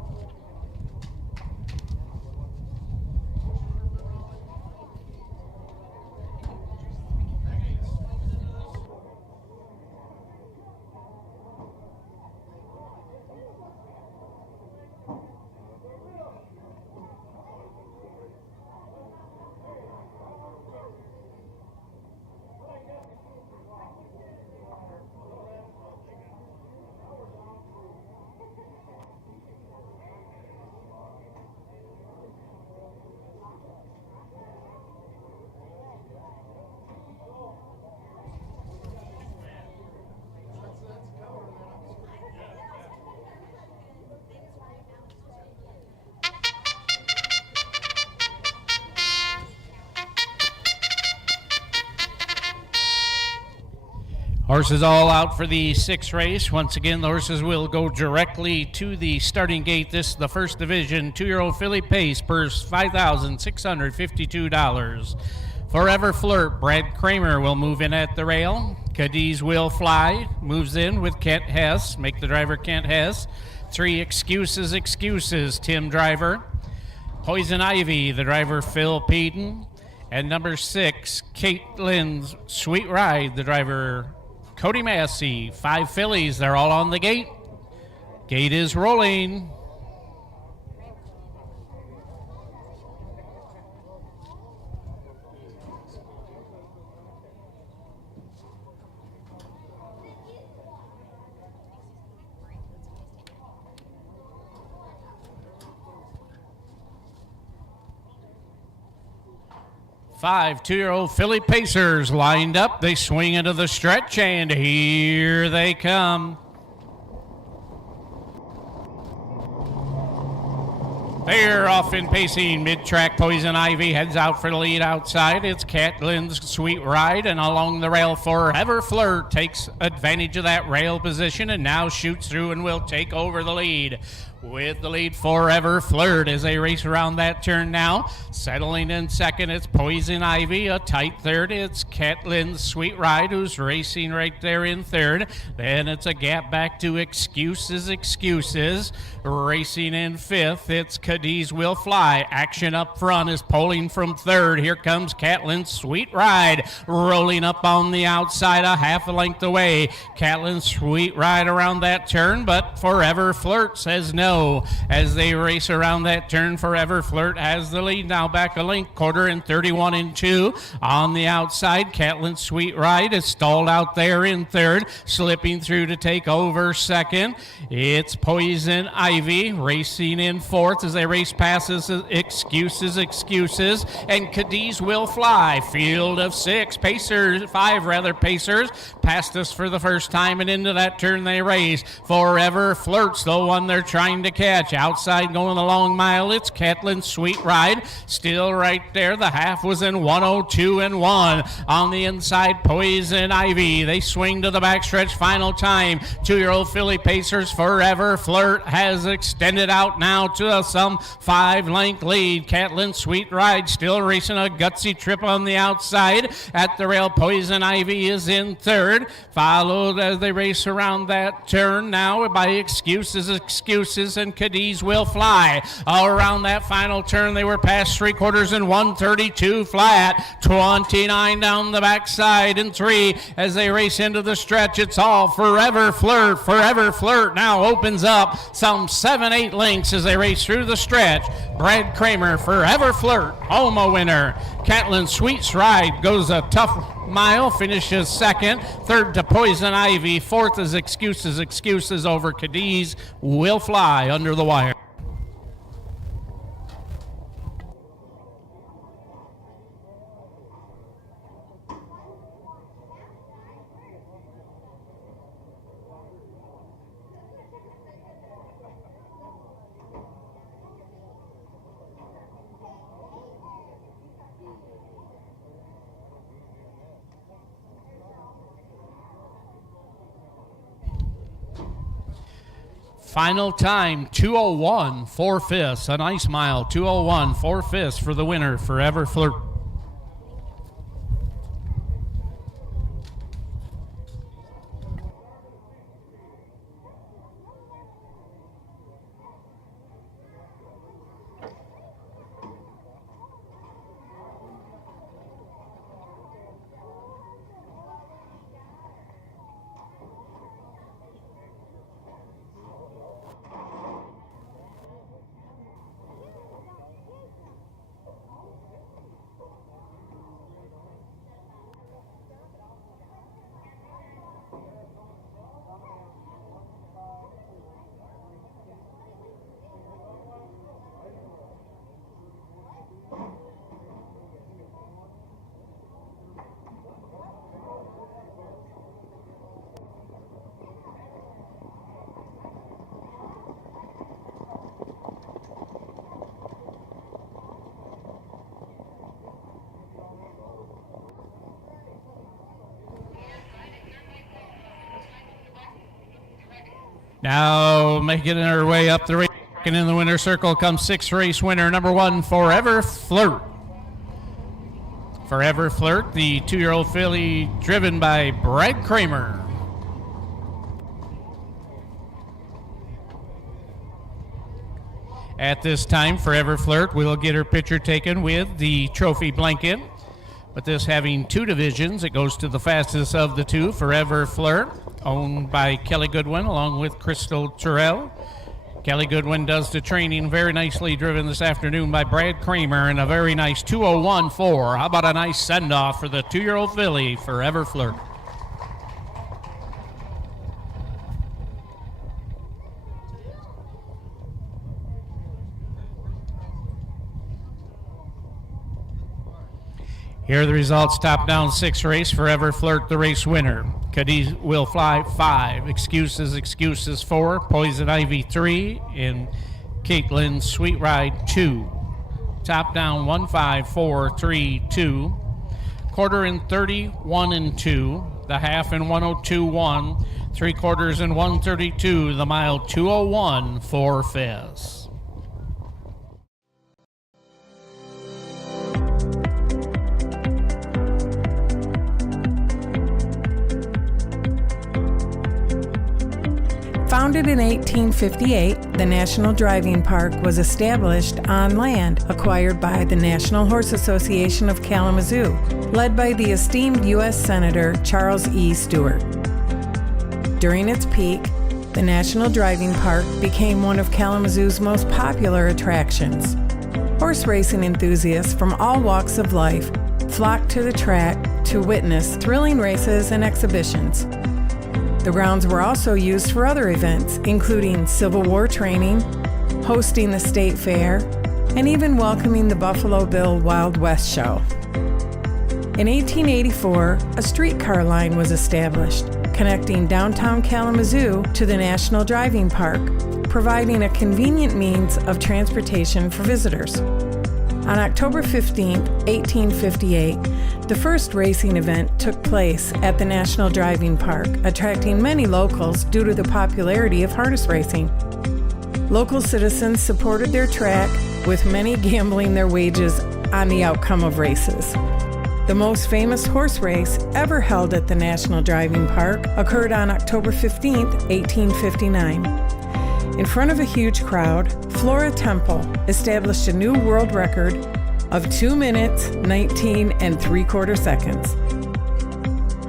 Horses all out for the sixth race. Once again, the horses will go directly to the starting gate. This is the first division. 2-year-old filly Pace, purse $5,652. Forever Flirt, Brad Kramer will move in at the rail. Cadiz will fly, moves in with Kent Hess, make the driver Kent Hess. 3 Excuses, Tim Driver. Poison Ivy, the driver Phil Peden. And number 6, Caitlin's Sweet Ride, the driver Cody Massey. 5 fillies, they're all on the gate. Gate is rolling. Five 2-year-old filly Pacers lined up. They swing into the stretch, and here they come. They're off in pacing. Mid-track, Poison Ivy heads out for the lead outside. It's Caitlin's Sweet Ride, and along the rail, Forever Flirt takes advantage of that rail position and now shoots through and will take over the lead. With the lead, Forever Flirt as they race around that turn now. Settling in second, it's Poison Ivy. A tight third, it's Catlin Sweet Ride, who's racing right there in third. Then it's a gap back to Excuses. Racing in fifth, it's Cadiz Will Fly. Action up front is pulling from third. Here comes Catlin Sweet Ride, rolling up on the outside a half a length away. Catlin Sweet Ride around that turn, but Forever Flirt says no. As they race around that turn, Forever Flirt has the lead now, back a length, quarter and 31 and 2. On the outside, Catlin Sweet Ride is stalled out there in third, slipping through to take over second. It's Poison Ivy racing in fourth as they race passes Excuses, and Cadiz Will Fly. Field of five Pacers passed us for the first time, and into that turn they race. Forever Flirt's the one they're trying to catch. Outside going the long mile, it's Catlin Sweet Ride, still right there. The half was in 102 and 1. On the inside, Poison Ivy. They swing to the backstretch final time. 2-year-old filly Pacers. Forever Flirt has extended out now to some 5-length lead. Catlin Sweet Ride still racing a gutsy trip on the outside. At the rail, Poison Ivy is in third, followed as they race around that turn now by Excuses, and Cadiz Will Fly. All around that final turn, they were past 3/4 and 132 flat. 29 down the backside and 3 as they race into the stretch. It's all Forever Flirt. Forever Flirt now opens up some 7-8 lengths as they race through the stretch. Brad Kramer, Forever Flirt, home a winner. Catlin Sweet Ride goes a tough mile, finishes second. Third to Poison Ivy. Fourth is Excuses over Cadiz Will Fly under the wire. Final time, 2:01, 4/5. A nice mile, 2:01, 4/5 for the winner, Forever Flirt. Now making her way up the race, and in the winner's circle comes 6th race winner, number 1, Forever Flirt. Forever Flirt, the 2-year-old filly driven by Brad Kramer. At this time, Forever Flirt will get her picture taken with the trophy blanket. But this having 2 divisions, it goes to the fastest of the 2, Forever Flirt, owned by Kelly Goodwin along with Crystal Terrell. Kelly Goodwin does the training, very nicely driven this afternoon by Brad Kramer in a very nice 2:01.4. How about a nice send-off for the 2-year-old filly, Forever Flirt. Here are the results. Top down 6 race. Forever Flirt, the race winner. Cadiz Will Fly, 5. Excuses 4. Poison Ivy, 3. And Catlin Sweet Ride, 2. Top down 1, 5, 4, 3, 2. Quarter in 31 and 2. The half in 102.1. 3/4 and 132, the mile 201 for Fez. Founded in 1858, the National Driving Park was established on land acquired by the National Horse Association of Kalamazoo, led by the esteemed U.S. Senator Charles E. Stewart. During its peak, the National Driving Park became one of Kalamazoo's most popular attractions. Horse racing enthusiasts from all walks of life flocked to the track to witness thrilling races and exhibitions. The grounds were also used for other events, including Civil War training, hosting the state fair, and even welcoming the Buffalo Bill Wild West show. In 1884, a streetcar line was established, connecting downtown Kalamazoo to the National Driving Park, providing a convenient means of transportation for visitors. On October 15, 1858, the first racing event took place at the National Driving Park, attracting many locals due to the popularity of harness racing. Local citizens supported their track, with many gambling their wages on the outcome of races. The most famous horse race ever held at the National Driving Park occurred on October 15, 1859. In front of a huge crowd, Flora Temple established a new world record of 2 minutes, 19 3/4 seconds.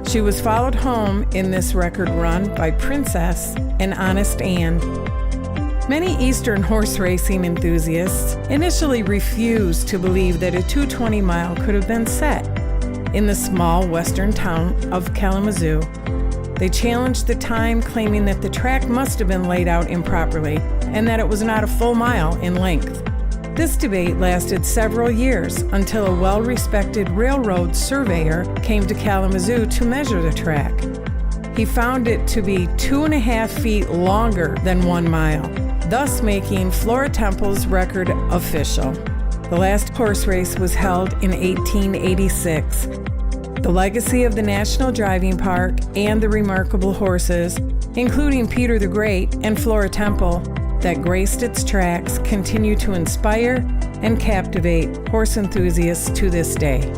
She was followed home in this record run by Princess and Honest Anne. Many Eastern horse racing enthusiasts initially refused to believe that a 220 mile could have been set in the small western town of Kalamazoo. They challenged the time, claiming that the track must have been laid out improperly and that it was not a full mile in length. This debate lasted several years until a well-respected railroad surveyor came to Kalamazoo to measure the track. He found it to be 2.5 feet longer than 1 mile, thus making Flora Temple's record official. The last horse race was held in 1886. The legacy of the National Driving Park and the remarkable horses, including Peter the Great and Flora Temple, that graced its tracks continue to inspire and captivate horse enthusiasts to this day.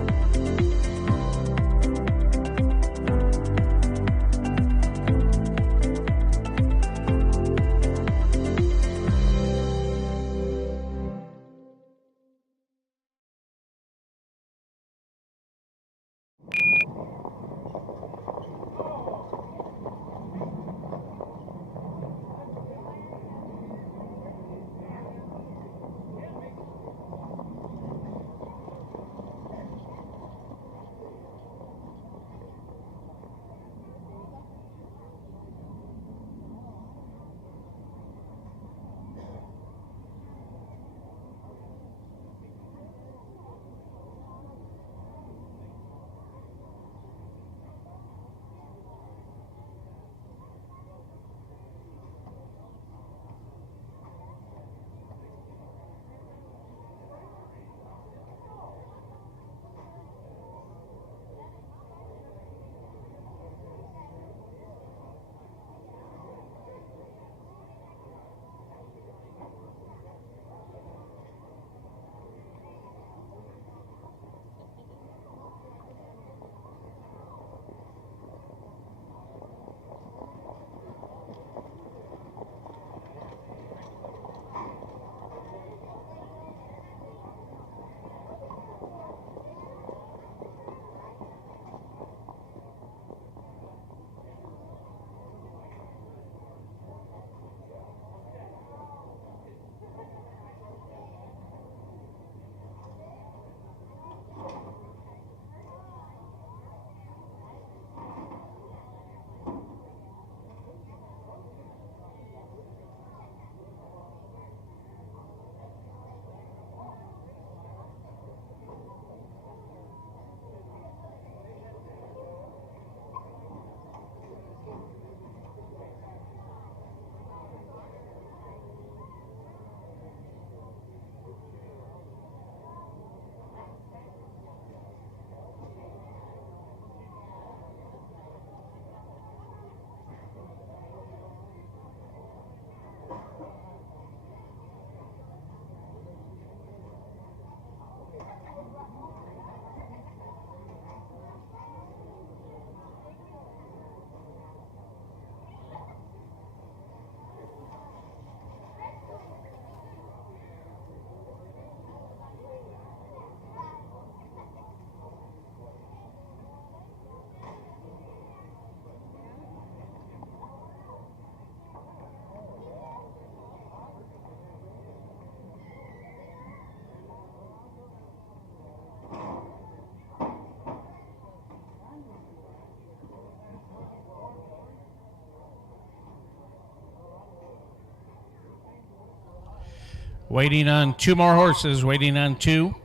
Waiting on two more horses, waiting on two.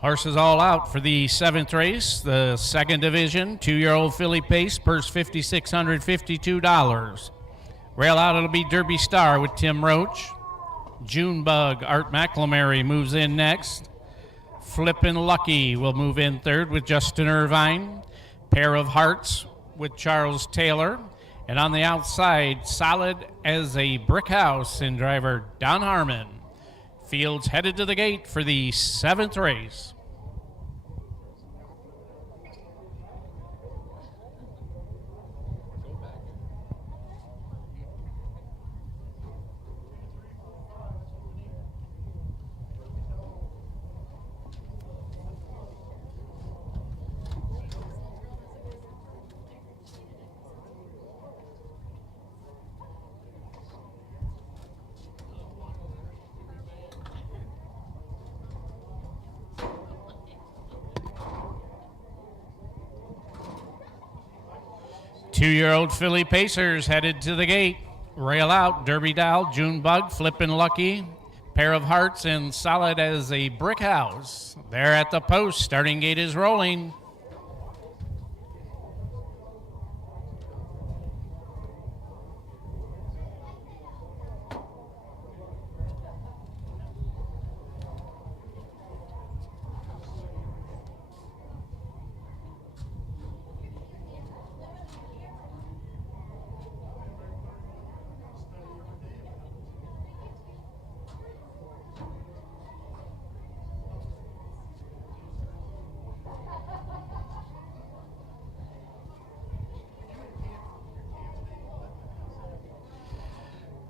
Horses all out for the 7th race, the 2nd division, 2-year-old filly pace, purse $5,652. Rail out, it'll be Derby Star with Tim Roach. Junebug, Art McLamary moves in next. Flippin' Lucky will move in third with Justin Irvine. Pair of Hearts with Charles Taylor. And on the outside, solid as a brick house in driver Don Harmon. Fields headed to the gate for the 7th race. Two-year-old filly pacers headed to the gate. Rail out, Derby Dow, Junebug, Flippin' Lucky, Pair of Hearts, and solid as a brick house. They're at the post. Starting gate is rolling.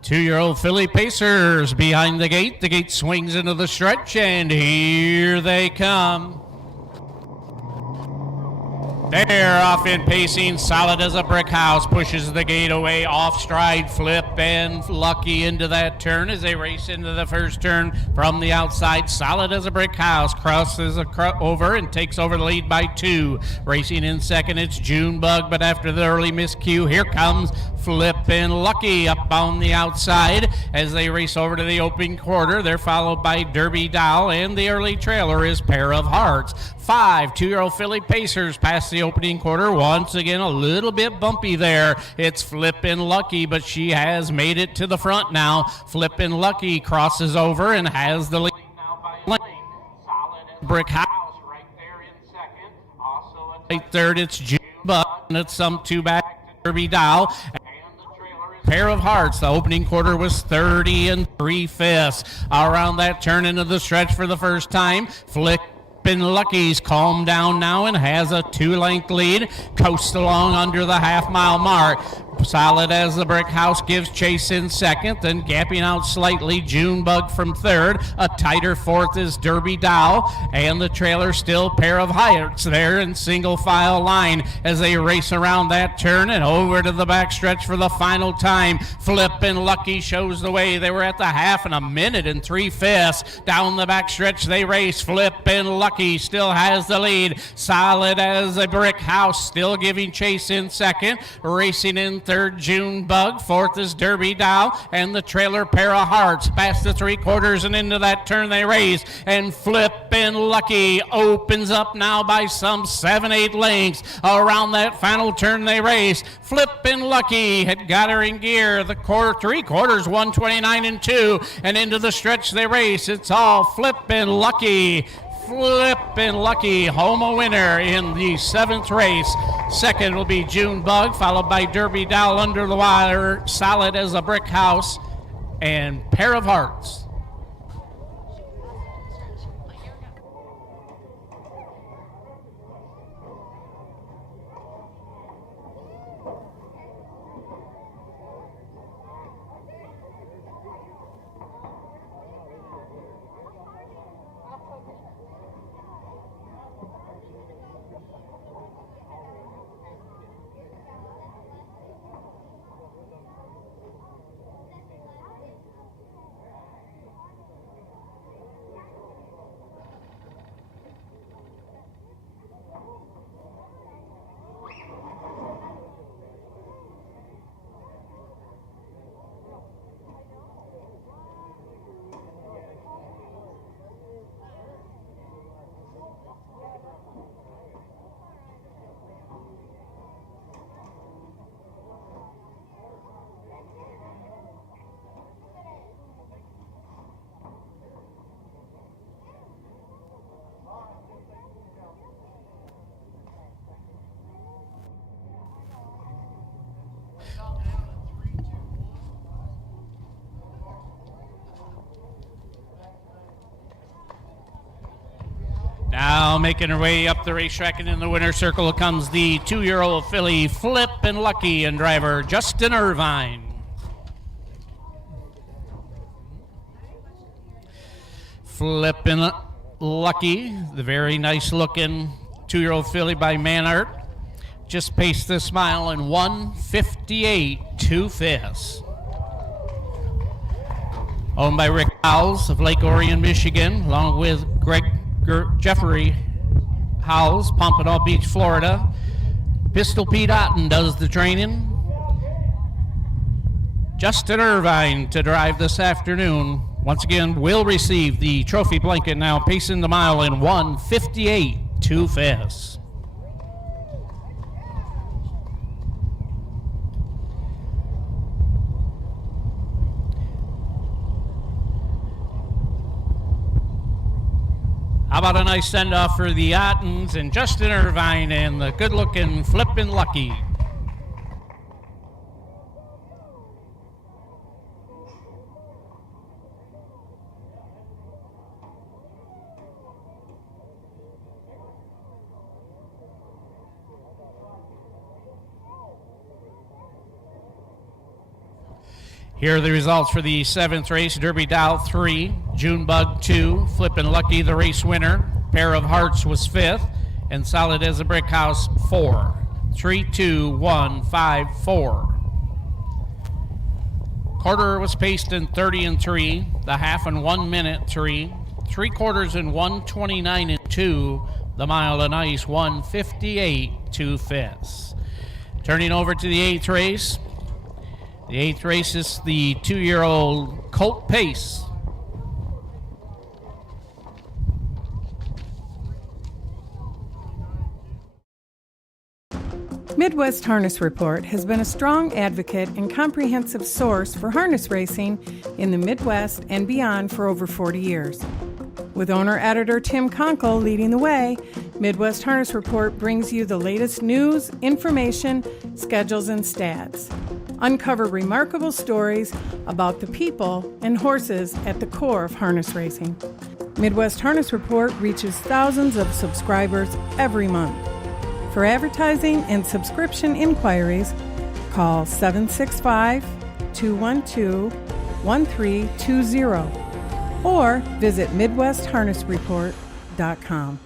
Two-year-old filly pacers behind the gate. The gate swings into the stretch, and here they come. They're off in pacing, solid as a brick house, pushes the gate away, off stride, Flip and Lucky into that turn as they race into the first turn from the outside, solid as a brick house, crosses over and takes over the lead by 2. Racing in second, it's Junebug, but after the early miscue, here comes Flip and Lucky up on the outside as they race over to the opening quarter. They're followed by Derby Dow, and the early trailer is Pair of Hearts. 5 two-year-old filly pacers past the opening quarter. Once again, a little bit bumpy there. It's Flippin' Lucky, but she has made it to the front now. Flippin' Lucky crosses over and has the lead. Now by lane, solid Brick House. Right there in second. Also Right third, it's June Bug, and it's some two back Derby Dow. and the trailer is Pair of Hearts. The opening quarter was 30 3/5. Around that turn into the stretch for the first time. Flippin' Lucky's calmed down now and has a 2-length lead. Coast along under the half-mile mark. Solid as the Brick House gives chase in second, then gapping out slightly, June Bug from third. A tighter fourth is Derby Dow, and the trailer still Pair of Hearts there in single file line as they race around that turn and over to the backstretch for the final time. Flippin' Lucky shows the way. They were at the half in a minute and 3/5. Down the backstretch they race. Flippin' Lucky still has the lead. Solid as a Brick House still giving chase in second. Racing in third, June Bug. Fourth is Derby Dow, and the trailer Pair of Hearts. Past the 3/4 and into that turn they race, and Flippin' Lucky opens up now by some 7-8 lengths. Around that final turn they race. Flippin' Lucky had got her in gear. The 3/4, 129 and 2, and into the stretch they race. It's all Flippin' Lucky. Flippin' Lucky, home a winner in the 7th race. Second will be June Bug, followed by Derby Dow under the wire, Solid as a Brick House, and Pair of Hearts. Now making her way up the racetrack, and in the winner's circle comes the 2-year-old filly Flippin' Lucky and driver Justin Irvine. Flippin' Lucky, the very nice looking 2-year-old filly by Manhart, just paced this mile in 1:58 2/5. Owned by Rick Howells of Lake Orion, Michigan, along with Jeffrey Howells, Pompano Beach, Florida. Pistol Pete Otten does the training. Justin Irvine to drive this afternoon. Once again, will receive the trophy blanket now, pacing the mile in 1:58 2/5. How about a nice send-off for the Ottens and Justin Irvine and the good-looking Flippin' Lucky. Here are the results for the 7th race. Derby Dow 3, June Bug 2, Flippin' Lucky the race winner. Pair of Hearts was 5th, and Solid as a Brick House 4. 3, 2, 1, 5, 4. Quarter was paced in 30 and 3, the half in 1 minute 3, 3/4 in 1:29 and 2, the mile in ice 1:58 2/5. Turning over to the 8th race. The 8th race is the 2-year-old Colt Pace. Midwest Harness Report has been a strong advocate and comprehensive source for harness racing in the Midwest and beyond for over 40 years. With owner-editor Tim Conkle leading the way, Midwest Harness Report brings you the latest news, information, schedules, and stats. Uncover remarkable stories about the people and horses at the core of harness racing. Midwest Harness Report reaches thousands of subscribers every month. For advertising and subscription inquiries, call 765-212-1320 or visit MidwestHarnessReport.com.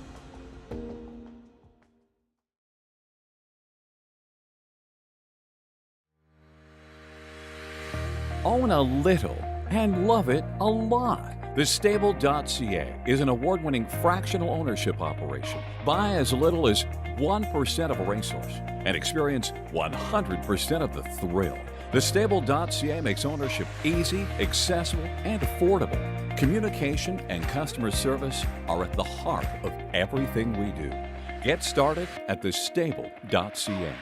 Own a little and love it a lot. The Stable.ca is an award-winning fractional ownership operation. Buy as little as 1% of a racehorse and experience 100% of the thrill. The Stable.ca makes ownership easy, accessible, and affordable. Communication and customer service are at the heart of everything we do. Get started at thestable.ca.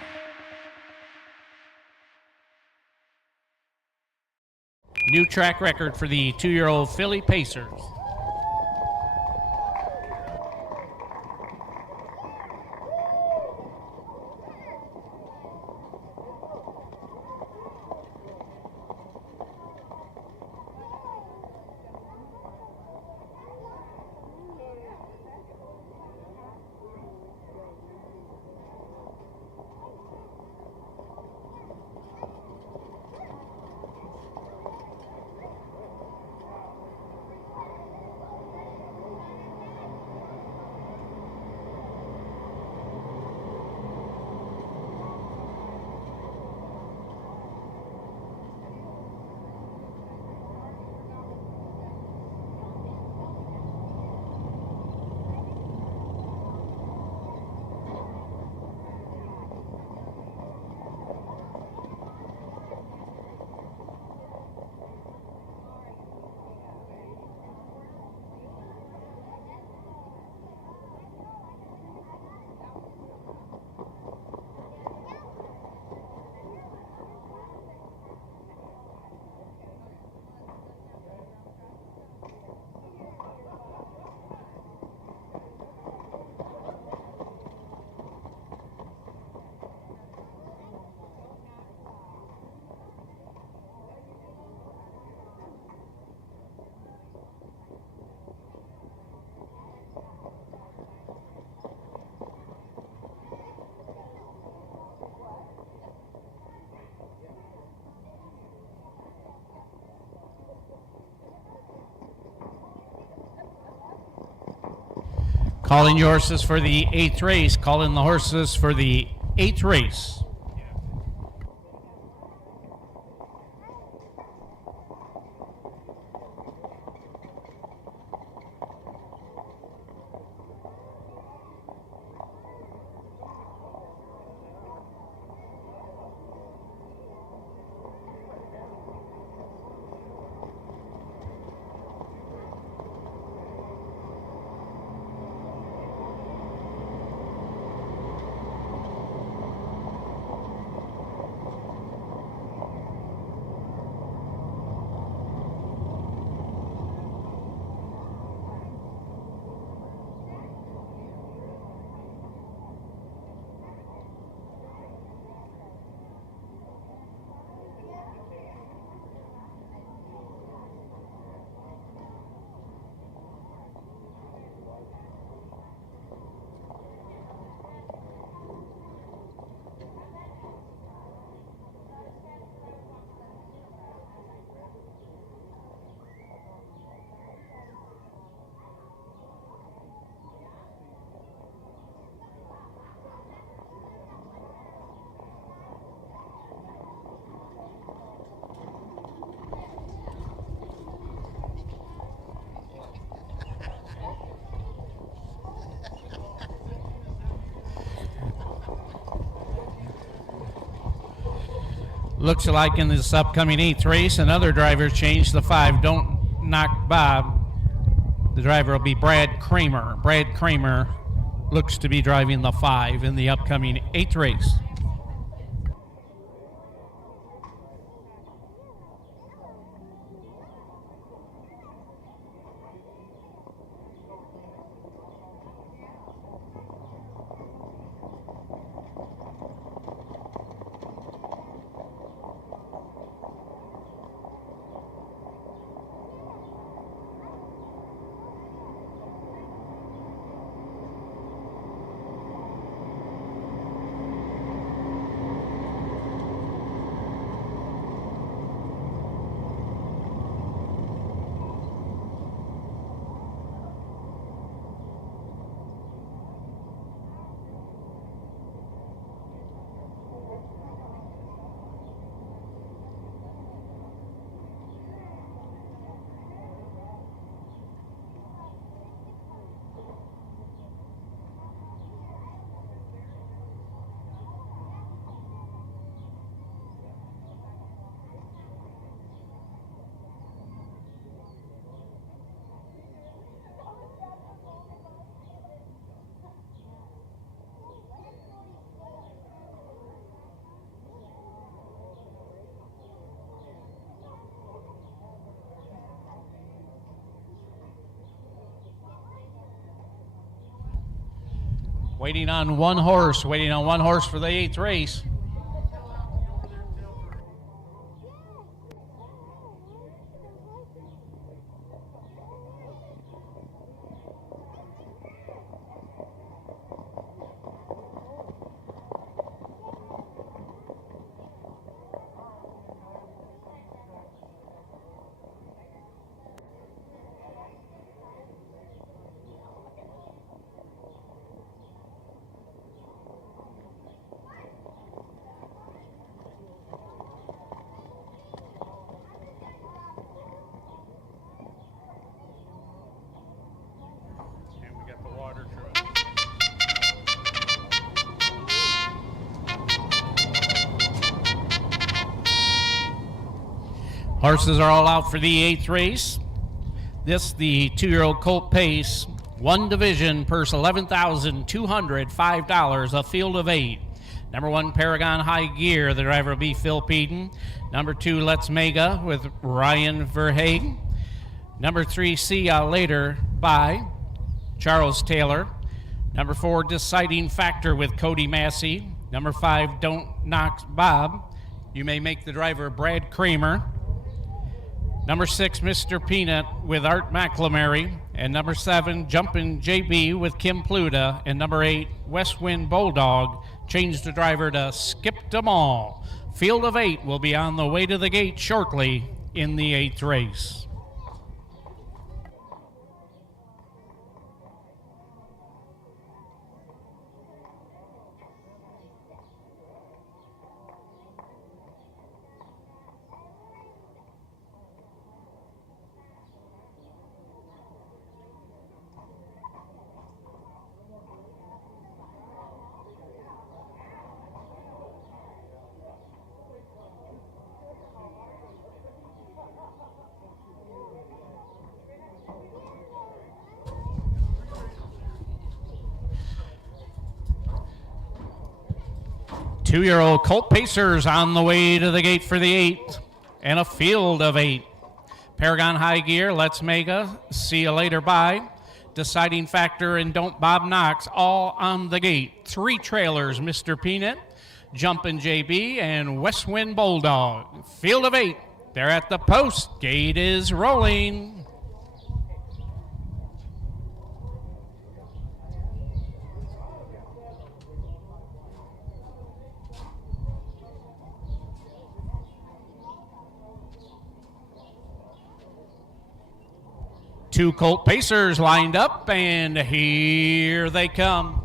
New track record for the 2-year-old filly Pacers. Calling your horses for the 8th race. Calling the horses for the 8th race. Looks like in this upcoming 8th race, another driver changed the 5. Don't knock Bob. The driver will be Brad Kramer. Brad Kramer looks to be driving the 5 in the upcoming 8th race. Waiting on one horse for the 8th race. Horses are all out for the 8th race. This, the 2-year-old Colt Pace, 1 division, purse $11,205, a field of 8. Number 1, Paragon High Gear, the driver will be Phil Peden. Number 2, Let's Mega with Ryan Verhagen. Number 3, See Ya Later by Charles Taylor. Number 4, Deciding Factor with Cody Massey. Number 5, Don't Knock Bob. You may make the driver Brad Kramer. Number 6, Mr. Peanut with Art McLamary. And number 7, Jumpin' JB with Kim Pluta. And number 8, West Wind Bulldog, changed the driver to Skip Dem All. Field of 8 will be on the way to the gate shortly in the 8th race. Two-year-old Colt Pacers on the way to the gate for the 8th, and a field of 8. Paragon High Gear, Let's Mega, See Ya Later Bye, Deciding Factor, and Don't Bob Knox, all on the gate. 3 trailers, Mr. Peanut, Jumpin' JB, and West Wind Bulldog. Field of 8, they're at the post. Gate is rolling. Two Colt Pacers lined up, and here they come.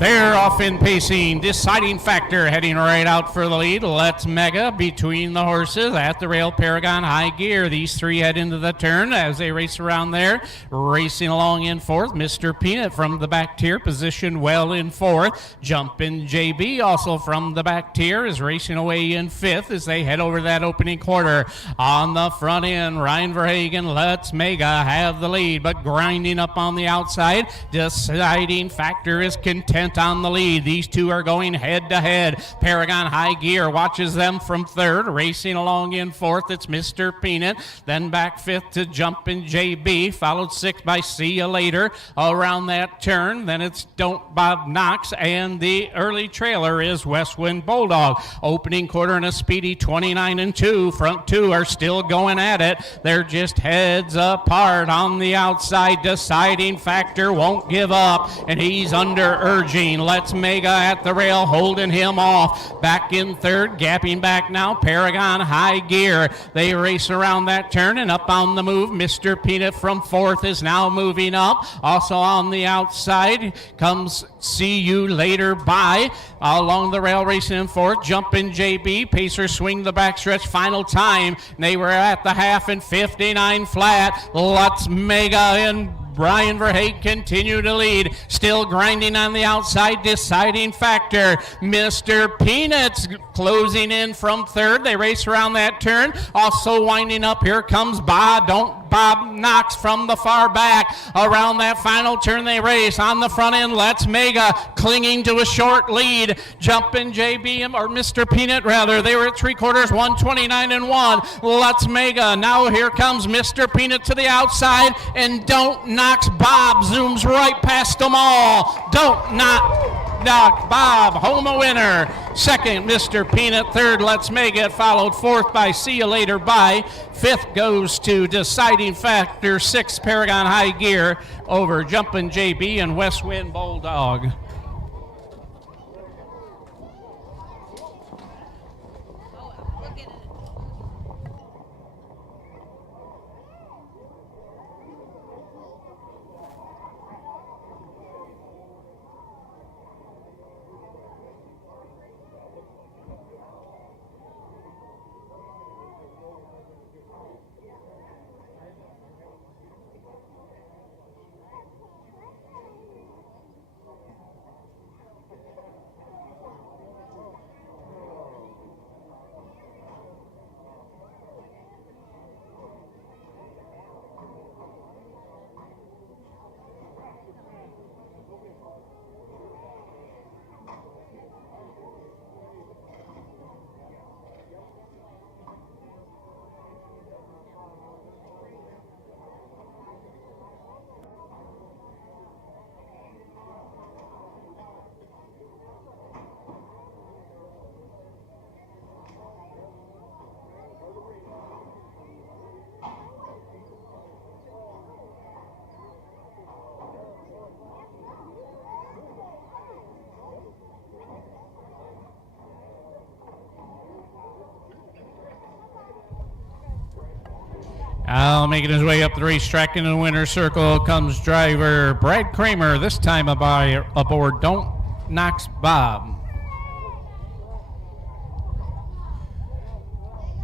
They're off in pacing. Deciding Factor heading right out for the lead. Let's Mega between the horses at the rail. Paragon High Gear. These 3 head into the turn as they race around there. Racing along in 4th. Mr. Peanut from the back tier, positioned well in 4th. Jumpin' JB also from the back tier is racing away in 5th as they head over that opening quarter. On the front end, Ryan Verhagen, Let's Mega have the lead, but grinding up on the outside. Deciding Factor is content on the lead. These 2 are going head to head. Paragon High Gear watches them from 3rd. Racing along in 4th, it's Mr. Peanut. Then back 5th to Jumpin' JB, followed 6th by See Ya Later. Around that turn, then it's Don't Bob Knox, and the early trailer is West Wind Bulldog. Opening quarter in a speedy 29-2. Front 2 are still going at it. They're just heads apart on the outside. Deciding Factor won't give up, and he's under urging. Let's Mega at the rail, holding him off. Back in 3rd, gapping back now, Paragon High Gear. They race around that turn and up on the move. Mr. Peanut from 4th is now moving up. Also on the outside comes See You Later Bye. Along the rail, racing in 4th, Jumpin' JB. Pacers swing the backstretch final time. They were at the half in 59 flat. Let's Mega and Brian Verhagen continue to lead. Still grinding on the outside. Deciding Factor. Mr. Peanuts closing in from 3rd. They race around that turn. Also winding up. Here comes Don't Bob Knox from the far back. Around that final turn they race. On the front end, Let's Mega clinging to a short lead. Jumpin' JB, or Mr. Peanut rather. They were at 3/4, 129 and 1. Let's Mega. Now here comes Mr. Peanut to the outside, and Don't Knox Bob zooms right past them all. Don't Knock Bob, home a winner. Second, Mr. Peanut. Third, Let's Make It, followed fourth by See You Later Bye. Fifth goes to Deciding Factor. Sixth, Paragon High Gear over Jumpin' JB and West Wind Bulldog. Making his way up the racetrack into the winner's circle comes driver Brad Kramer, this time aboard Don't Knox Bob.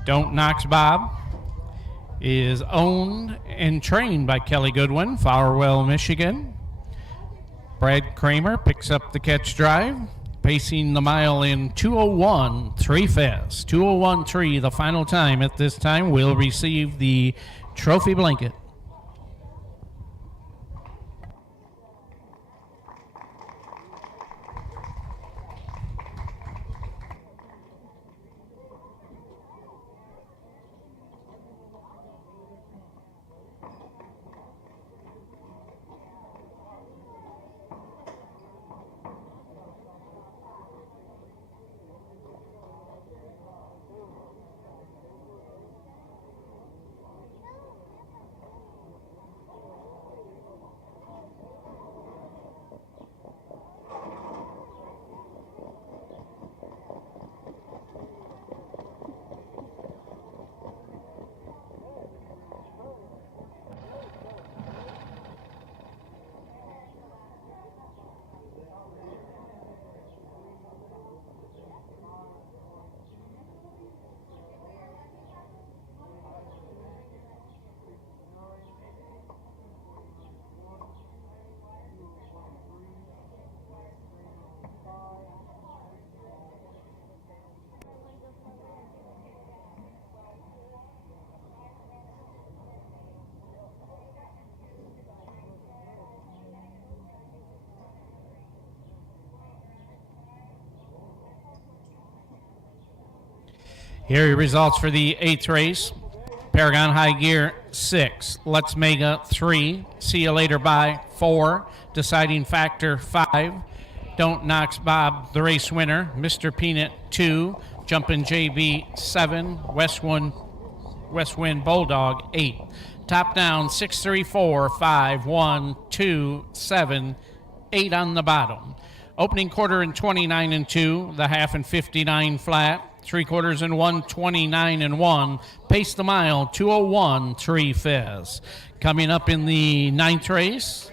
Don't Knox Bob is owned and trained by Kelly Goodwin, Farwell, Michigan. Brad Kramer picks up the catch drive, pacing the mile in 2:01.3 fast. 2:01.3, the final time. At this time, will receive the trophy blanket. Here are your results for the 8th race. Paragon High Gear, 6. Let's Mega, 3. See You Later Bye, 4. Deciding Factor, 5. Don't Knox Bob, the race winner. Mr. Peanut, 2. Jumpin' JB, 7. West Wind Bulldog, 8. Top down, 6, 3, 4, 5, 1, 2, 7, 8 on the bottom. Opening quarter in 29 and 2. The half in 59 flat. 3/4 in 129 and 1. Pace the mile, 2:01.3 fast. Coming up in the 9th race.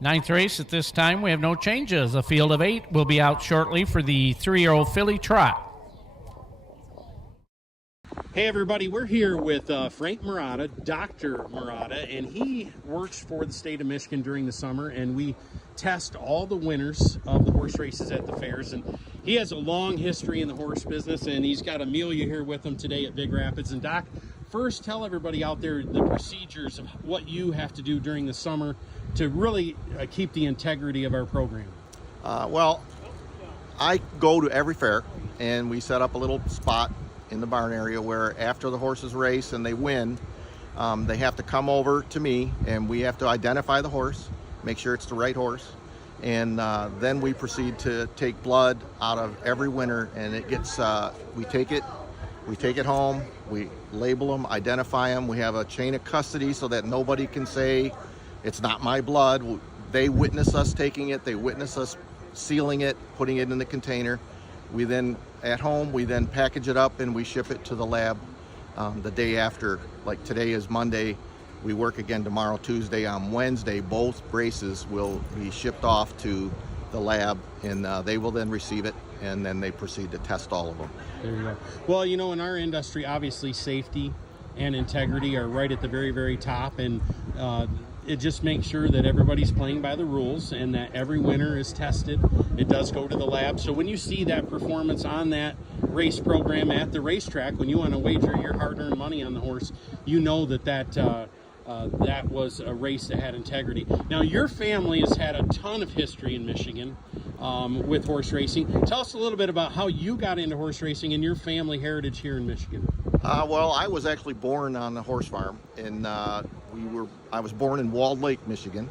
9th race at this time, we have no changes. A field of 8 will be out shortly for the 3-year-old filly trot. Hey everybody, we're here with Frank Murata, Dr. Murata, and he works for the state of Michigan during the summer, and we test all the winners of the horse races at the fairs. And he has a long history in the horse business, and he's got Amelia here with him today at Big Rapids. And Doc, first tell everybody out there the procedures of what you have to do during the summer to really keep the integrity of our program. Well, I go to every fair, and we set up a little spot in the barn area where after the horses race and they win, they have to come over to me, and we have to identify the horse, make sure it's the right horse, and then we proceed to take blood out of every winner, and it gets we take it home, we label them, identify them. We have a chain of custody so that nobody can say it's not my blood. They witness us taking it, they witness us sealing it, putting it in the container. We then, at home, we then package it up and we ship it to the lab the day after. Like today is Monday, we work again tomorrow, Tuesday. On Wednesday, both races will be shipped off to the lab, and they will then receive it, and then they proceed to test all of them. There you go. Well, you know, in our industry, obviously safety and integrity are right at the very, very top, and it just makes sure that everybody's playing by the rules and that every winner is tested. It does go to the lab. So when you see that performance on that race program at the racetrack, when you want to wager your hard-earned money on the horse, you know that was a race that had integrity. Now, your family has had a ton of history in Michigan with horse racing. Tell us a little bit about how you got into horse racing and your family heritage here in Michigan. Well, I was actually born on a horse farm, and I was born in Walled Lake, Michigan,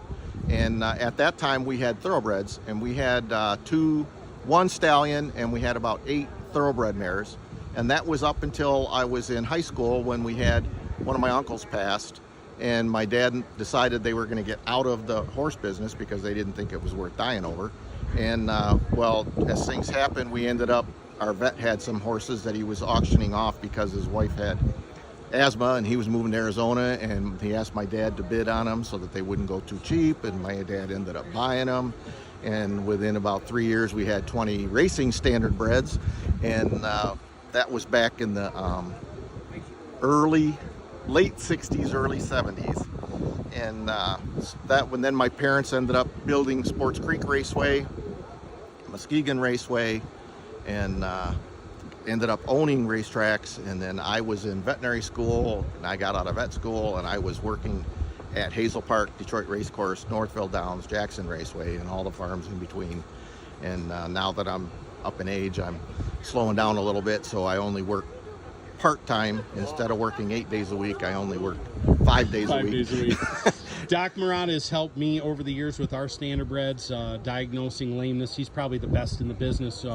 and at that time we had thoroughbreds, and we had one stallion, and we had about 8 thoroughbred mares, and that was up until I was in high school when we had one of my uncles passed, and my dad decided they were going to get out of the horse business because they didn't think it was worth dying over. And well, as things happened, we ended up, our vet had some horses that he was auctioning off because his wife had asthma and he was moving to Arizona, and he asked my dad to bid on them so that they wouldn't go too cheap, and my dad ended up buying them. And within about 3 years, we had 20 racing standard breds, and that was back in the late 60s, early 70s. And then my parents ended up building Sports Creek Raceway, Muskegon Raceway, and ended up owning racetracks. And then I was in veterinary school, and I got out of vet school, and I was working at Hazel Park, Detroit Racecourse, Northville Downs, Jackson Raceway, and all the farms in between. And now that I'm up in age, I'm slowing down a little bit, so I only work part-time. Instead of working 8 days a week, I only work 5 days a week. 5 days a week. Doc Murata has helped me over the years with our standardbreds, diagnosing lameness. He's probably the best in the business.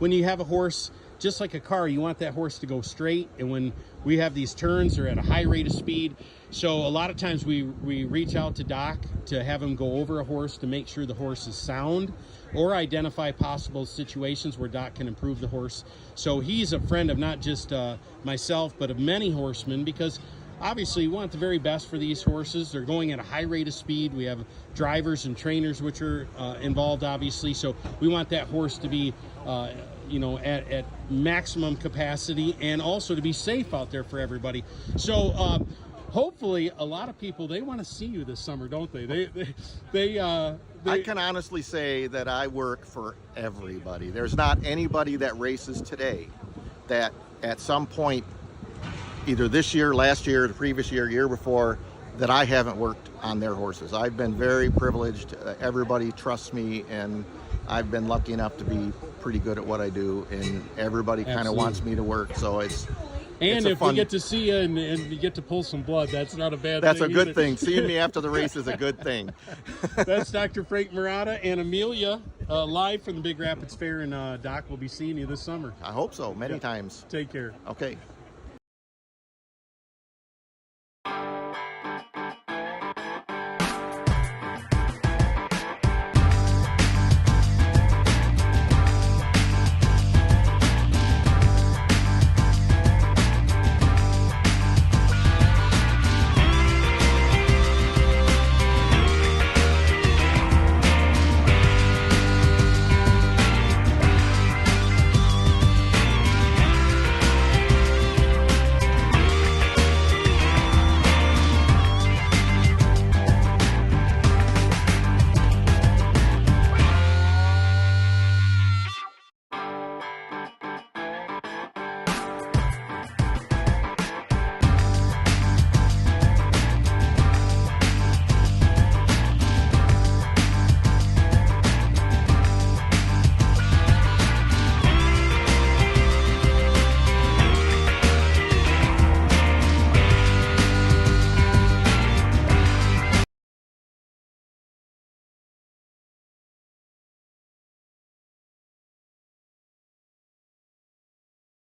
When you have a horse, just like a car, you want that horse to go straight, and when we have these turns, they're at a high rate of speed. So a lot of times we reach out to Doc to have him go over a horse to make sure the horse is sound, or identify possible situations where Doc can improve the horse. So he's a friend of not just myself, but of many horsemen, because obviously we want the very best for these horses. They're going at a high rate of speed. We have drivers and trainers which are involved, obviously. So we want that horse to be at maximum capacity, and also to be safe out there for everybody. So hopefully a lot of people, they want to see you this summer, don't they? I can honestly say that I work for everybody. There's not anybody that races today that at some point, either this year, last year, the previous year, year before, that I haven't worked on their horses. I've been very privileged. Everybody trusts me, and I've been lucky enough to be pretty good at what I do, and everybody kind of wants me to work. So and if we get to see you and you get to pull some blood, that's not a bad thing. That's a good either. thing. Seeing me after the race is a good thing. That's Dr. Frank Murata and Amelia, live from the Big Rapids Fair, and Doc will be seeing you this summer. I hope so, many times. Take care. Okay.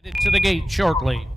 To the gate shortly.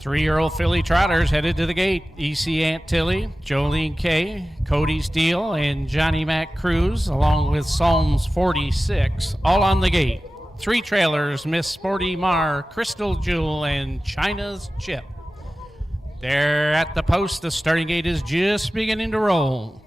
Three-year-old filly trotters headed to the gate. EC Aunt Tilly, Jolene K, Cody Steele, and Johnny Mac Cruz, along with Psalms 46, all on the gate. Three trailers, Miss Sporty Mar, Crystal Jewel, and China's Chip. They're at the post. The starting gate is just beginning to roll.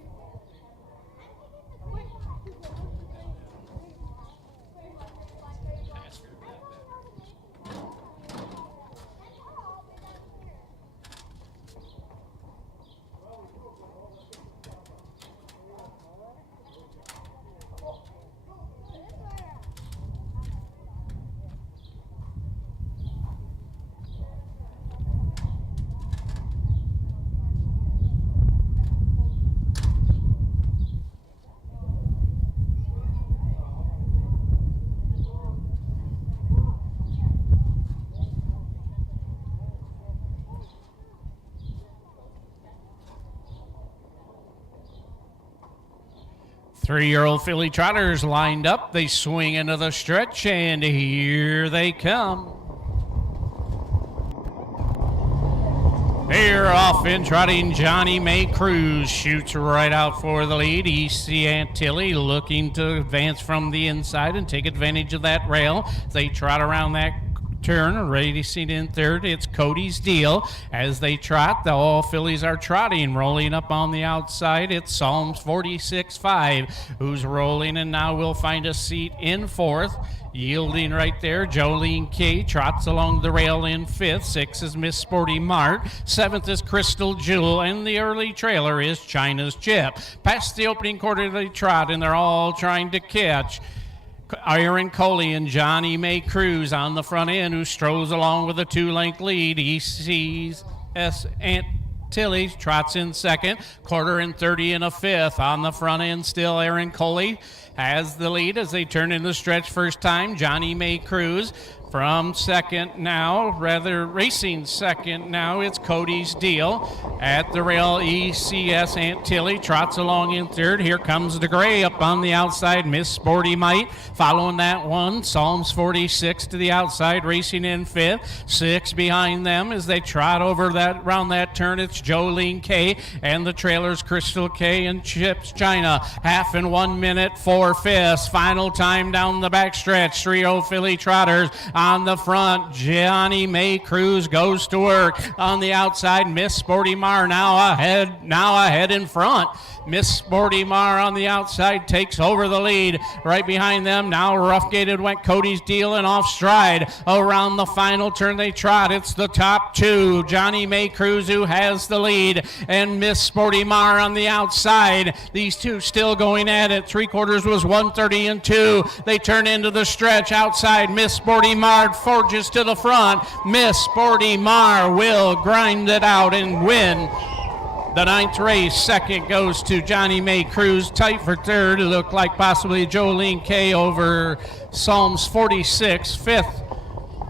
Three-year-old filly trotters lined up. They swing into the stretch, and here they come. They're off and trotting. Johnny May Cruz shoots right out for the lead. EC Aunt Tilly looking to advance from the inside and take advantage of that rail. They trot around that turn, racing in third. It's Cody's Deal. As they trot, all fillies are trotting. Rolling up on the outside, it's Psalms 46-5, who's rolling, and now will find a seat in fourth. Yielding right there, Jolene K trots along the rail in fifth. Sixth is Miss Sporty Mart. Seventh is Crystal Jewel, and the early trailer is China's Chip. Past the opening quarter they trot, and they're all trying to catch Aaron Coley and Johnny May Cruz on the front end, who strolls along with a two-length lead. EC's Aunt Tilly trots in second, quarter and 30 in a fifth. On the front end still, Aaron Coley has the lead as they turn in the stretch first time. Johnny May Cruz from second now, rather racing second now, it's Cody's Deal. At the rail, ECS Aunt Tilly trots along in third. Here comes the gray up on the outside, Miss Sporty Might. Following that one, Psalms 46 to the outside, racing in fifth. Six behind them as they trot over that round that turn. It's Jolene K and the trailers Crystal K and Chips China. Half in 1 minute, 4/5. Final time down the backstretch. Three-year-old filly trotters on the front. Johnny May Cruz goes to work. On the outside, Miss Sporty Mar now ahead in front. Miss Sporty Mar on the outside takes over the lead. Right behind them, now rough-gated went Cody's Deal and off stride. Around the final turn they trot. It's the top two. Johnny May Cruz who has the lead, and Miss Sporty Mar on the outside. These two still going at it. Three quarters was 1:30 and 2. They turn into the stretch outside. Miss Sporty Mar forges to the front. Miss Sporty Mar will grind it out and win the ninth race. Second goes to Johnny May Cruz. Tight for third. It looked like possibly Jolene K over Psalms 46. Fifth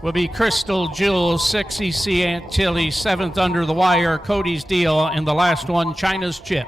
will be Crystal Jewel. Sixth, EC Aunt Tilly. Seventh under the wire, Cody's Deal. And the last one, China's Chip.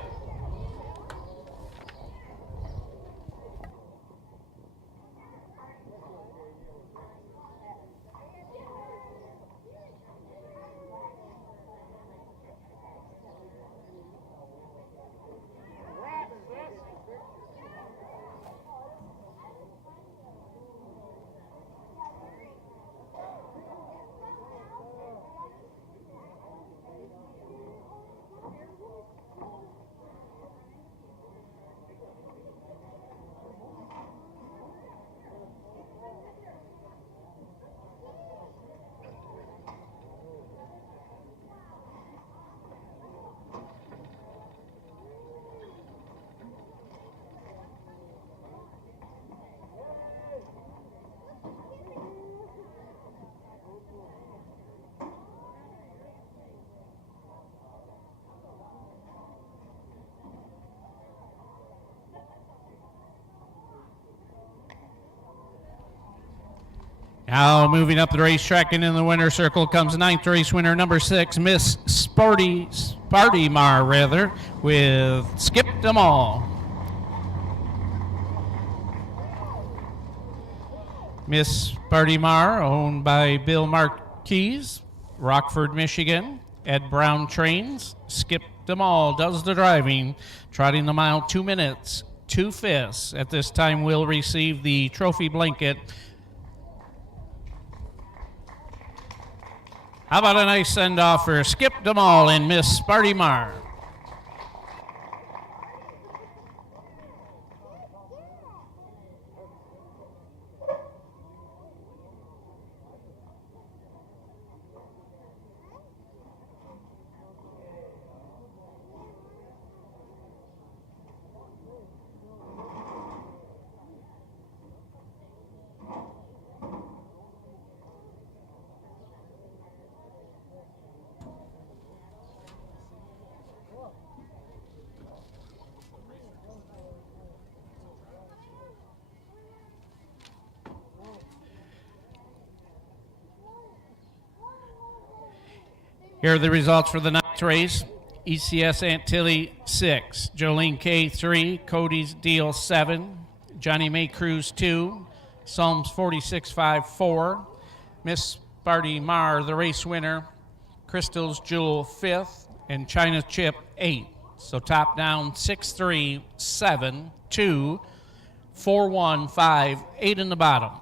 Now moving up the racetrack and in the winner's circle comes ninth race winner number 6, Miss Sparty Mar, with Skip Them All. Miss Sparty Mar, owned by Bill Marquise, Rockford, Michigan. Ed Brown trains. Skip Them All does the driving, trotting the mile 2 minutes, 2/5. At this time, will receive the trophy blanket. How about a nice send-off for Skip Them All and Miss Sparty Mar? Here are the results for the ninth race. ECS Antilles 6, Jolene K 3, Cody's Deal 7, Johnny May Cruz 2, Psalms 46.5 4, Miss Sparty Mar, the race winner, Crystal's Jewel 5th, and China's Chip 8. So top down 6-3, 7-2, 4-1, 5, 8 in the bottom.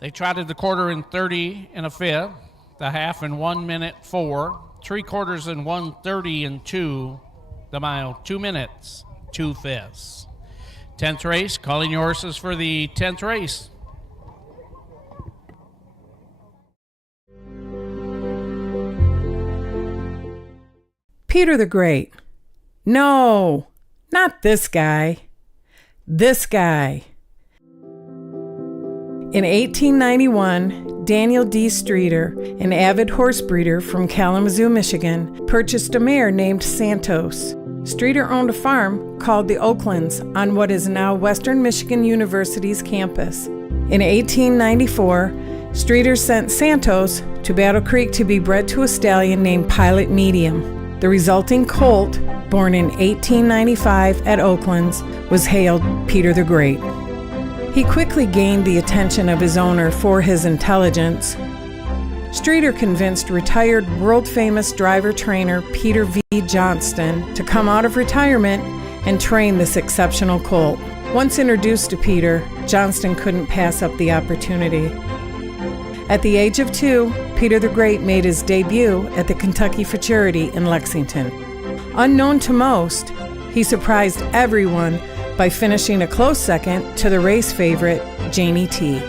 They trotted the quarter in 30 1/5. The half in 1 minute 4, 3/4 in 1:30 and 2, the mile 2 minutes, 2/5. 10th race, calling your horses for the 10th race. Peter the Great. No, not this guy. This guy. In 1891, Daniel D. Streeter, an avid horse breeder from Kalamazoo, Michigan, purchased a mare named Santos. Streeter owned a farm called the Oaklands on what is now Western Michigan University's campus. In 1894, Streeter sent Santos to Battle Creek to be bred to a stallion named Pilot Medium. The resulting colt, born in 1895 at Oaklands, was hailed Peter the Great. He quickly gained the attention of his owner for his intelligence. Streeter convinced retired world-famous driver-trainer Peter V. Johnston to come out of retirement and train this exceptional colt. Once introduced to Peter, Johnston couldn't pass up the opportunity. At the age of 2, Peter the Great made his debut at the Kentucky Futurity in Lexington. Unknown to most, he surprised everyone by finishing a close second to the race favorite, Janie T.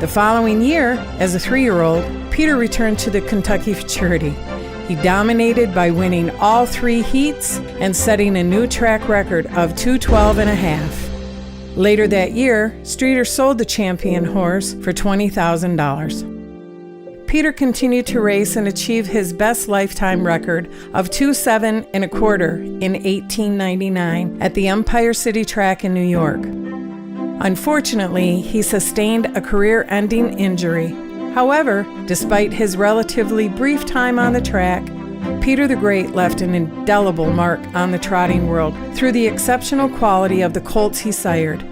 The following year, as a 3-year-old, Peter returned to the Kentucky Futurity. He dominated by winning all 3 heats and setting a new track record of 2:12 1/2. Later that year, Streeter sold the champion horse for $20,000. Peter continued to race and achieve his best lifetime record of 2:7 1/4 in 1899 at the Empire City Track in New York. Unfortunately, he sustained a career-ending injury. However, despite his relatively brief time on the track, Peter the Great left an indelible mark on the trotting world through the exceptional quality of the colts he sired.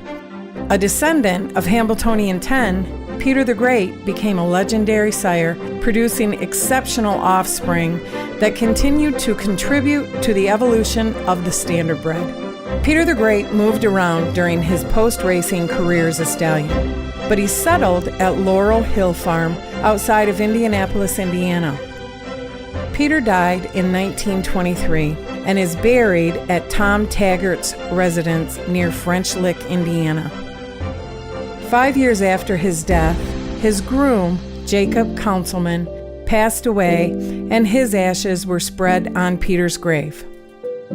A descendant of Hambletonian 10, Peter the Great became a legendary sire, producing exceptional offspring that continued to contribute to the evolution of the standardbred. Peter the Great moved around during his post-racing career as a stallion, but he settled at Laurel Hill Farm outside of Indianapolis, Indiana. Peter died in 1923 and is buried at Tom Taggart's residence near French Lick, Indiana. 5 years after his death, his groom, Jacob Councilman, passed away and his ashes were spread on Peter's grave.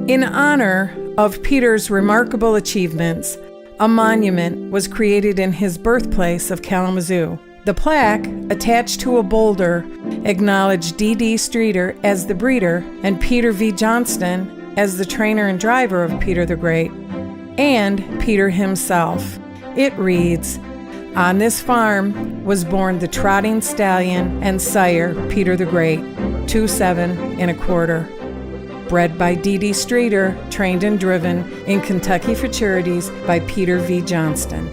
In honor of Peter's remarkable achievements, a monument was created in his birthplace of Kalamazoo. The plaque, attached to a boulder, acknowledged D.D. Streeter as the breeder and Peter V. Johnston as the trainer and driver of Peter the Great, and Peter himself. It reads, On this farm was born the trotting stallion and sire, Peter the Great, 2.7 1/4. Bred by D.D. Streeter, trained and driven in Kentucky Futurities by Peter V. Johnston.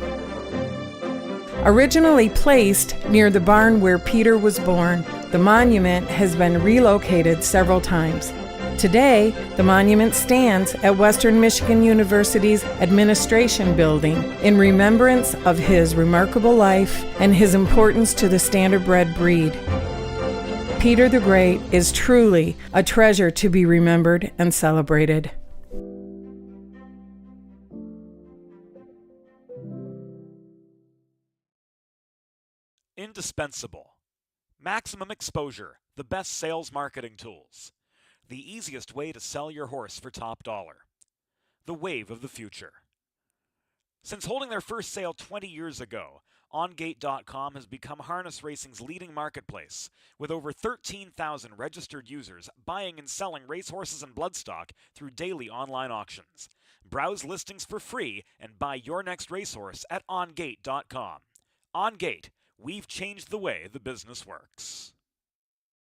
Originally placed near the barn where Peter was born, the monument has been relocated several times. Today, the monument stands at Western Michigan University's Administration Building in remembrance of his remarkable life and his importance to the standardbred breed. Peter the Great is truly a treasure to be remembered and celebrated. Indispensable. Maximum exposure, the best sales marketing tools. The easiest way to sell your horse for top dollar. The wave of the future. Since holding their first sale 20 years ago, OnGate.com has become harness racing's leading marketplace, with over 13,000 registered users buying and selling racehorses and bloodstock through daily online auctions. Browse listings for free and buy your next racehorse at OnGate.com. OnGate, we've changed the way the business works.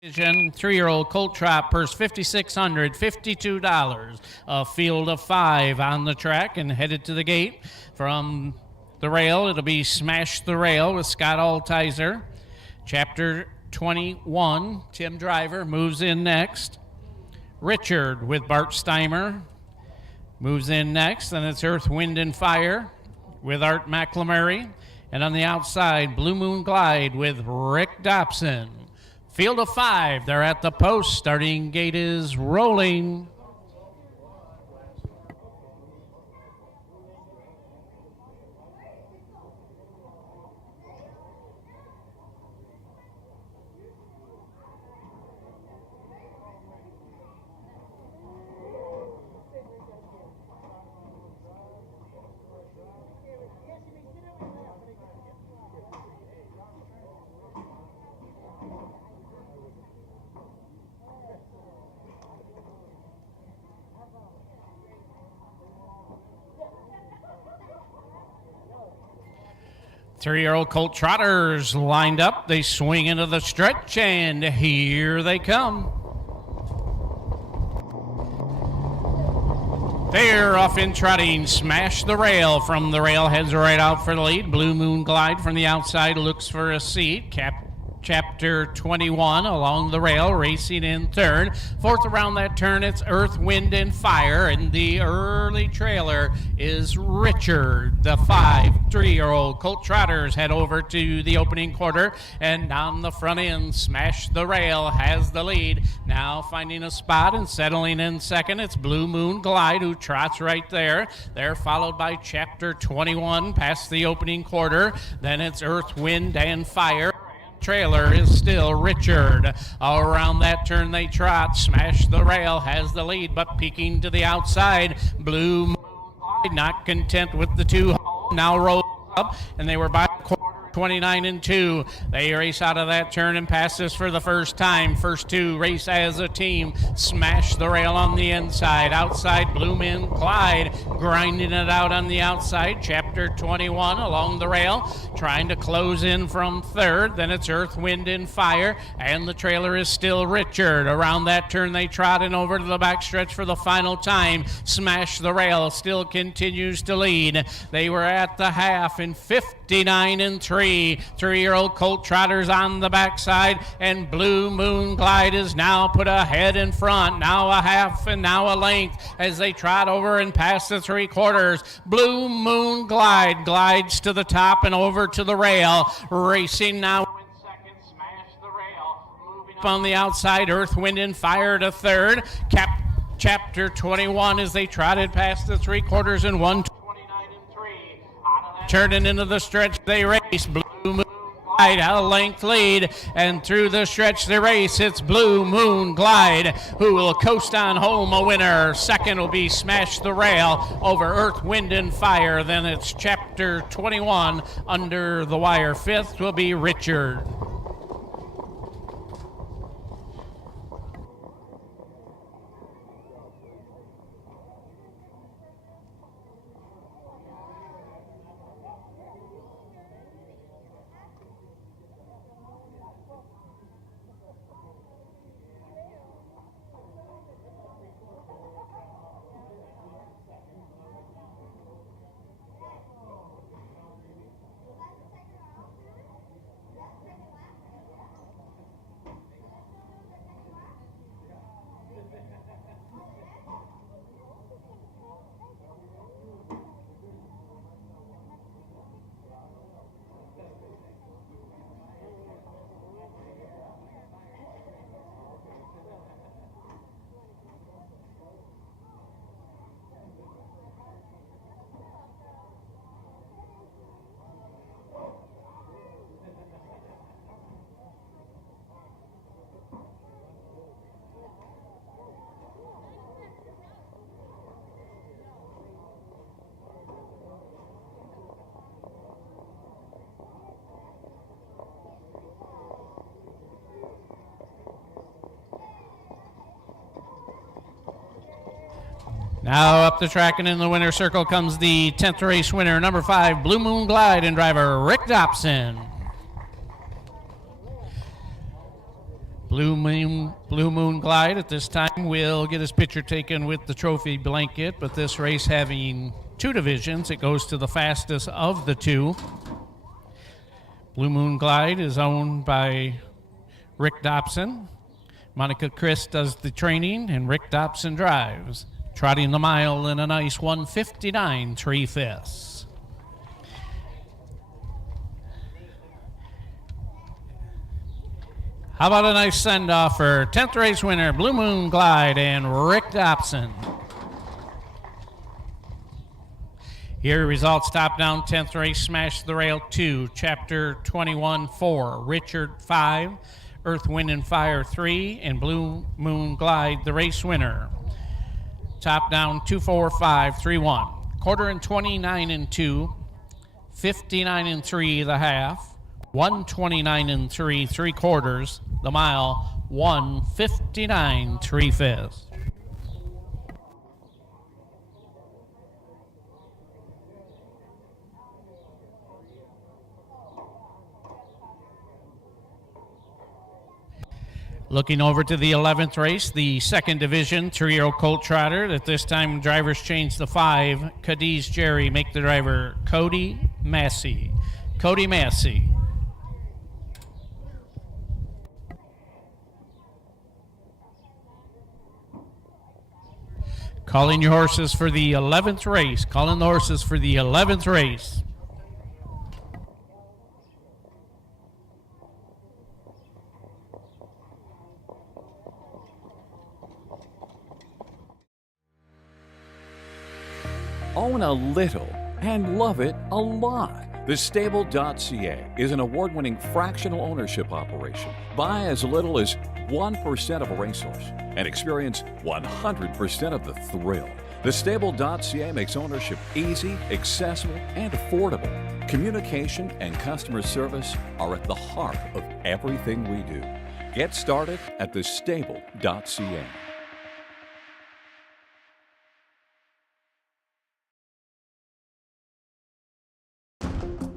3-year-old colt trot, purse $5,600, $52. A field of 5 on the track and headed to the gate. From the rail, it'll be Smash the Rail with Scott Altizer. Chapter 21, Tim Driver moves in next. Richard with Bart Steimer moves in next. Then it's Earth, Wind, and Fire with Art McLamary. And on the outside, Blue Moon Glide with Rick Dobson. Field of 5, they're at the post. Starting gate is rolling. Three-year-old colt trotters lined up. They swing into the stretch, and here they come. They're off in trotting. Smash the Rail. From the rail, heads right out for the lead. Blue Moon Glide from the outside looks for a seat. Chapter 21 along the rail, racing in third. Fourth around that turn, it's Earth, Wind, and Fire, and the early trailer is Richard. The 3-year-old colt trotters head over to the opening quarter, and down the front end, Smash the Rail has the lead. Now finding a spot and settling in second, it's Blue Moon Glide, who trots right there. They're followed by Chapter 21 past the opening quarter. Then it's Earth, Wind, and Fire. Trailer is still Richard. Around that turn they trot. Smash the Rail has the lead, but peeking to the outside, Blue Moon Glide, not content with the 2, now rolls up, and they were by 29-2. They race out of that turn and pass this for the first time. First 2 race as a team. Smash the Rail on the inside. Outside, Blue Moon Glide grinding it out on the outside. Chapter 21 along the rail, trying to close in from third. Then it's Earth, Wind, and Fire, and the trailer is still Richard. Around that turn they trot and over to the backstretch for the final time. Smash the Rail still continues to lead. They were at the half in 59-3. 3-year-old colt trotters on the backside, and Blue Moon Glide is now put ahead in front. Now a half and now a length as they trot over and past the 3/4. Blue Moon Glide glides to the top and over to the rail. Racing now in second, Smash the Rail. Moving up on the outside, Earth, Wind, and Fire to third. Chapter 21 as they trotted past the 3/4 and 129-3. Turning into the stretch, they race. Blue Moon Glide, a length lead, and through the stretch they race. It's Blue Moon Glide who will coast on home a winner. Second will be Smash the Rail over Earth, Wind, and Fire. Then it's Chapter 21 under the wire. Fifth will be Richard. Now up the track and in the winner's circle comes the 10th race winner, number 5, Blue Moon Glide, and driver Rick Dobson. Blue Moon Glide at this time will get his picture taken with the trophy blanket, but this race having 2 divisions, it goes to the fastest of the 2. Blue Moon Glide is owned by Rick Dobson. Monica Chris does the training, and Rick Dobson drives, trotting the mile in a nice 1:59 3/5. How about a nice send-off for 10th race winner, Blue Moon Glide, and Rick Dobson. Here results top down, 10th race, Smash the Rail 2, Chapter 21-4, Richard 5, Earth, Wind, and Fire 3, and Blue Moon Glide, the race winner. Top down, 2-4-5-3-1. Quarter and 29 and 2, 59 and 3 the half, 129 and 3 3/4, the mile 1:59 3/5. Looking over to the 11th race, the 2nd division, 3-year-old colt trotter. At this time, drivers change the 5. Cadiz Jerry make the driver Cody Massey. Cody Massey. Calling your horses for the 11th race. Calling the horses for the 11th race. Own a little and love it a lot. TheStable.ca is an award-winning fractional ownership operation. Buy as little as 1% of a racehorse and experience 100% of the thrill. TheStable.ca makes ownership easy, accessible, and affordable. Communication and customer service are at the heart of everything we do. Get started at TheStable.ca.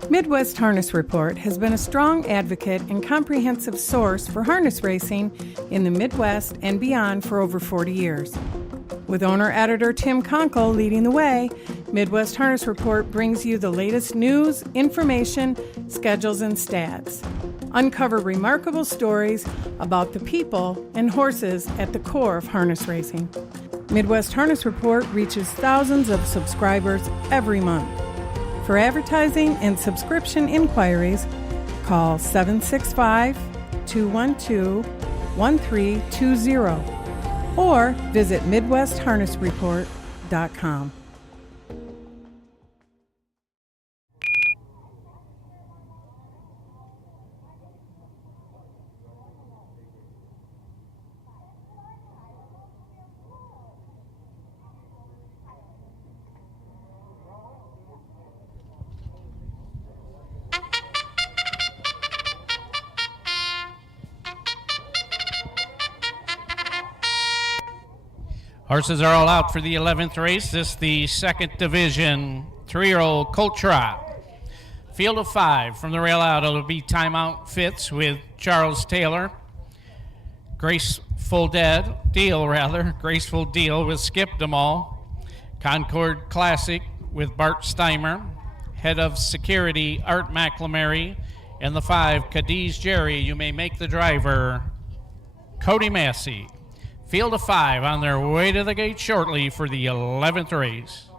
Midwest Harness Report has been a strong advocate and comprehensive source for harness racing in the Midwest and beyond for over 40 years. With owner-editor Tim Conkle leading the way, Midwest Harness Report brings you the latest news, information, schedules, and stats. Uncover remarkable stories about the people and horses at the core of harness racing. Midwest Harness Report reaches thousands of subscribers every month. For advertising and subscription inquiries, call 765-212-1320 or visit MidwestHarnessReport.com. Horses are all out for the 11th race. This is the 2nd division, 3-year-old colt trot. Field of 5 from the rail out. It'll be timeout fits with Charles Taylor. Graceful Deal with Skip DeMall. Concord Classic with Bart Steimer. Head of Security, Art McLamary. And the 5, Cadiz Jerry. You may make the driver, Cody Massey. Field of 5 on their way to the gate shortly for the 11th race.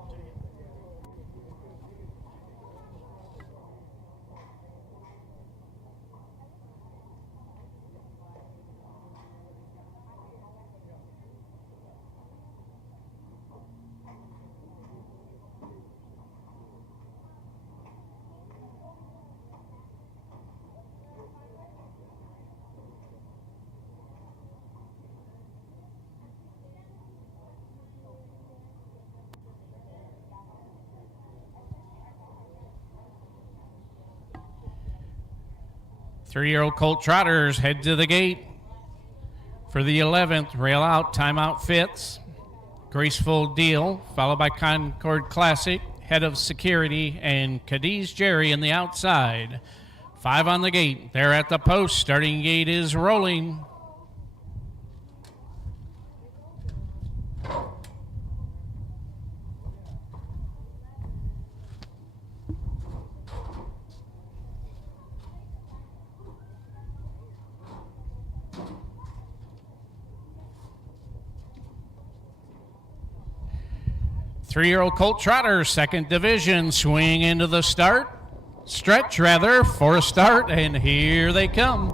Three-year-old colt trotters head to the gate for the 11th. Rail out, timeout fits. Graceful Deal, followed by Concord Classic, Head of Security, and Cadiz Jerry in the outside. 5 on the gate. They're at the post. Starting gate is rolling. Three-year-old Colt Trotter, second division, swing into the stretch for a start, and here they come.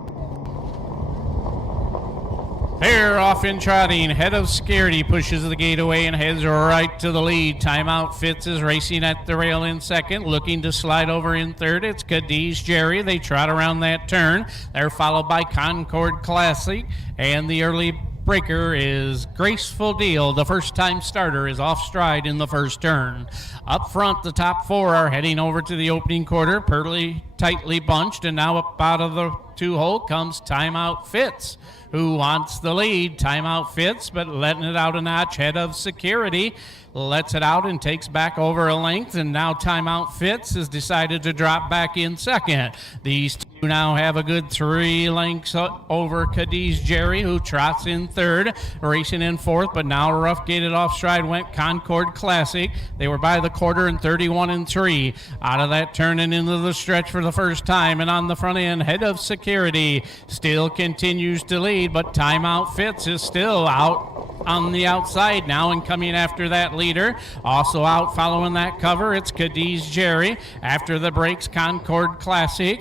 They're off and trotting. Head of Security pushes the gate away and heads right to the lead. Timeout Fitz is racing at the rail in second, looking to slide over in third. It's Cadiz Jerry. They trot around that turn. They're followed by Concord Classic, and the early breaker is Graceful Deal. The first-time starter is off stride in the first turn. Up front, the top 4 are heading over to the opening quarter, pretty tightly bunched, and now up out of the 2-hole comes Timeout Fitz, who wants the lead. Timeout Fitz, but letting it out a notch. Head of Security lets it out and takes back over a length, and now Timeout Fitz has decided to drop back in second. These two now have a good 3 lengths over Cadiz Jerry, who trots in third. Racing in fourth, but now rough gated off stride went Concord Classic. They were by the quarter in 31-3. Out of that turn and into the stretch for the first time, and on the front end, Head of Security still continues to lead, but Timeout Fitz is still out on the outside now and coming after that leader. Also out following that cover, it's Cadiz Jerry. After the breaks, Concord Classic.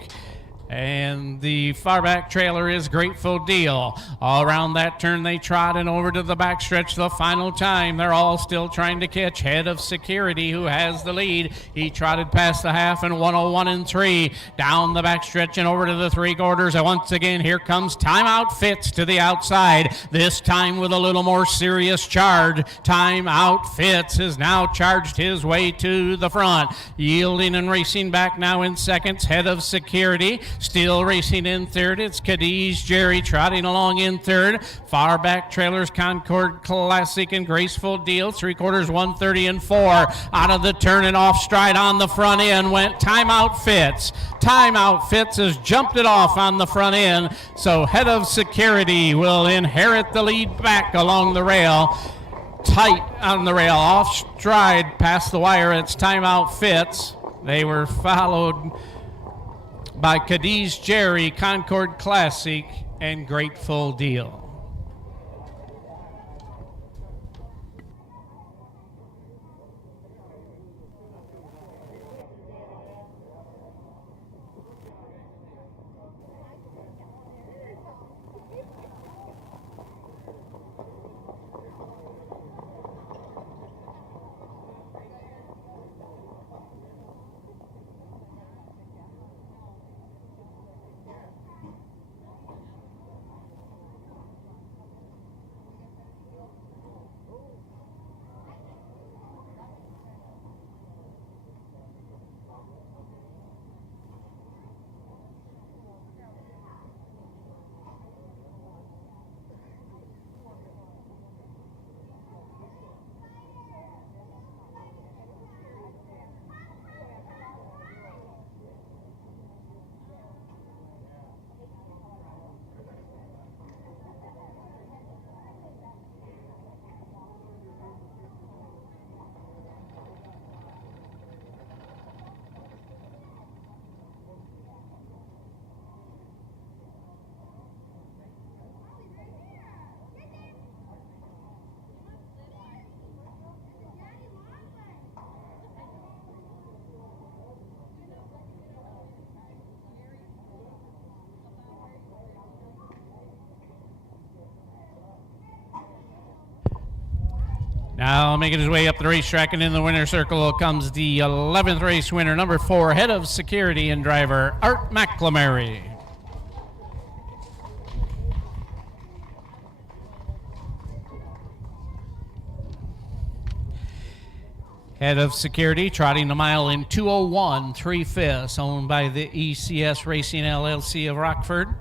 And the far back trailer is Grateful Deal. All around that turn they trot and over to the backstretch the final time. They're all still trying to catch Head of Security, who has the lead. He trotted past the half and 101-3. Down the backstretch and over to the 3 quarters. And once again, here comes Timeout Fitz to the outside. This time with a little more serious charge. Timeout Fitz has now charged his way to the front. Yielding and racing back now in seconds, Head of Security. Still racing in third, it's Cadiz Jerry trotting along in third. Far back trailers, Concord Classic and Graceful Deal. 3 quarters, 130-4. Out of the turn and off stride on the front end went Timeout Fitz. Timeout Fitz has jumped it off on the front end, so Head of Security will inherit the lead back along the rail. Tight on the rail, off stride past the wire, it's Timeout Fitz. They were followed by Cadiz Jerry, Concord Classic, and Grateful Deal. Now making his way up the racetrack and in the winner's circle comes the 11th race winner, number 4, Head of Security and driver Art McLamary. Head of Security trotting a mile in 2:01 3/5, owned by the ECS Racing LLC of Rockford.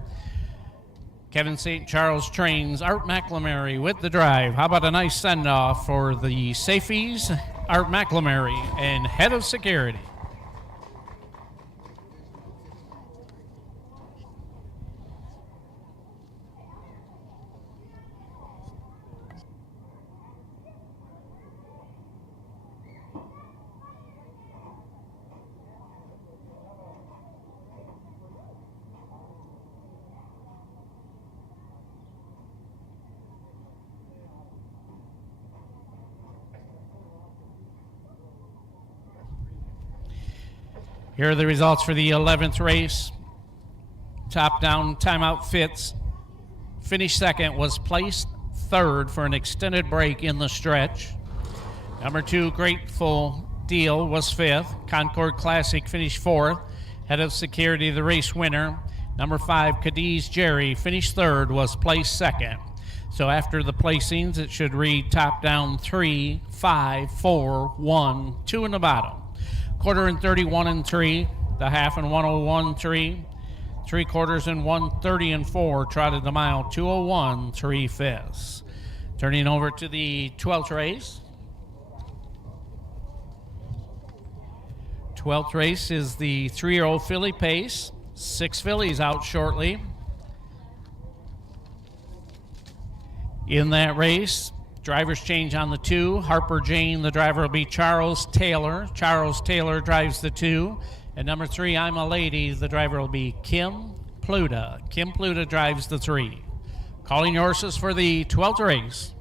Kevin St. Charles trains Art McLamary with the drive. How about a nice send-off for the safeties, Art McLamary, and head of security. Here are the results for the 11th race. Top down timeout Fitz. Finished second, was placed third for an extended break in the stretch. Number 2, Grateful Deal, was fifth. Concord Classic finished fourth. Head of Security, the race winner. Number 5, Cadiz Jerry, finished third, was placed second. So after the placings, it should read top down 3, 5, 4, 1, 2 in the bottom. Quarter and 31 and 3, the half and 101 3, 3/4 and 130 and 4 trotted the mile 201 3/5. Turning over to the 12th race. 12th race is the 3-year-old filly pace. 6 fillies out shortly. In that race, drivers change on the 2. Harper Jane, the driver, will be Charles Taylor. Charles Taylor drives the 2. And number 3, I'm a Lady, the driver will be Kim Pluta. Kim Pluta drives the 3. Calling your horses for the 12th race.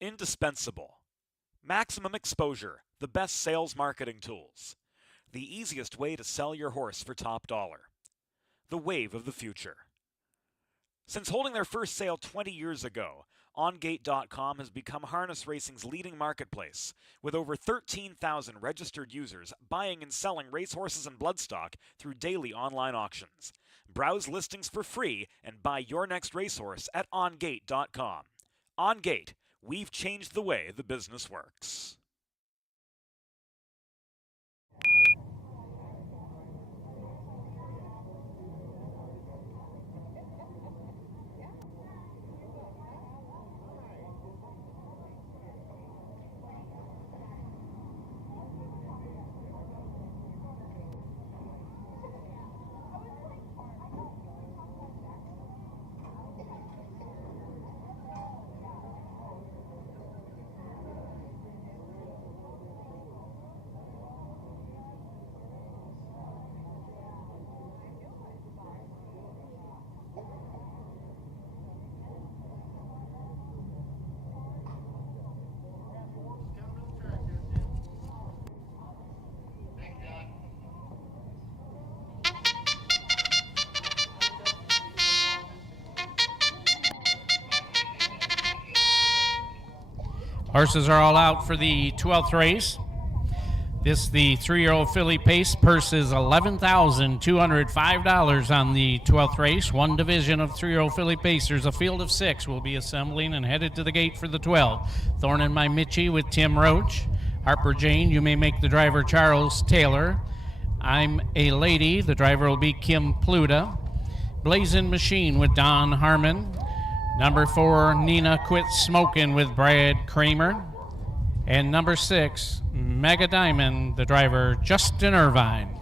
Indispensable. Maximum exposure, the best sales marketing tools. The easiest way to sell your horse for top dollar. The wave of the future. Since holding their first sale 20 years ago, OnGate.com has become harness racing's leading marketplace, with over 13,000 registered users buying and selling racehorses and bloodstock through daily online auctions. Browse listings for free and buy your next racehorse at OnGate.com. OnGate. We've changed the way the business works. Horses are all out for the 12th race. This, the 3-year-old filly pace. Purse is $11,205 on the 12th race. One division of 3-year-old filly pacers. A field of 6 will be assembling and headed to the gate for the 12th. Thorn and My Mitchie with Tim Roach. Harper Jane, You May Make the driver Charles Taylor. I'm a Lady, the driver will be Kim Pluta. Blazing Machine with Don Harmon. Number 4, Nina Quit Smokin' with Brad Kramer. And number 6, Mega Diamond, the driver, Justin Irvine.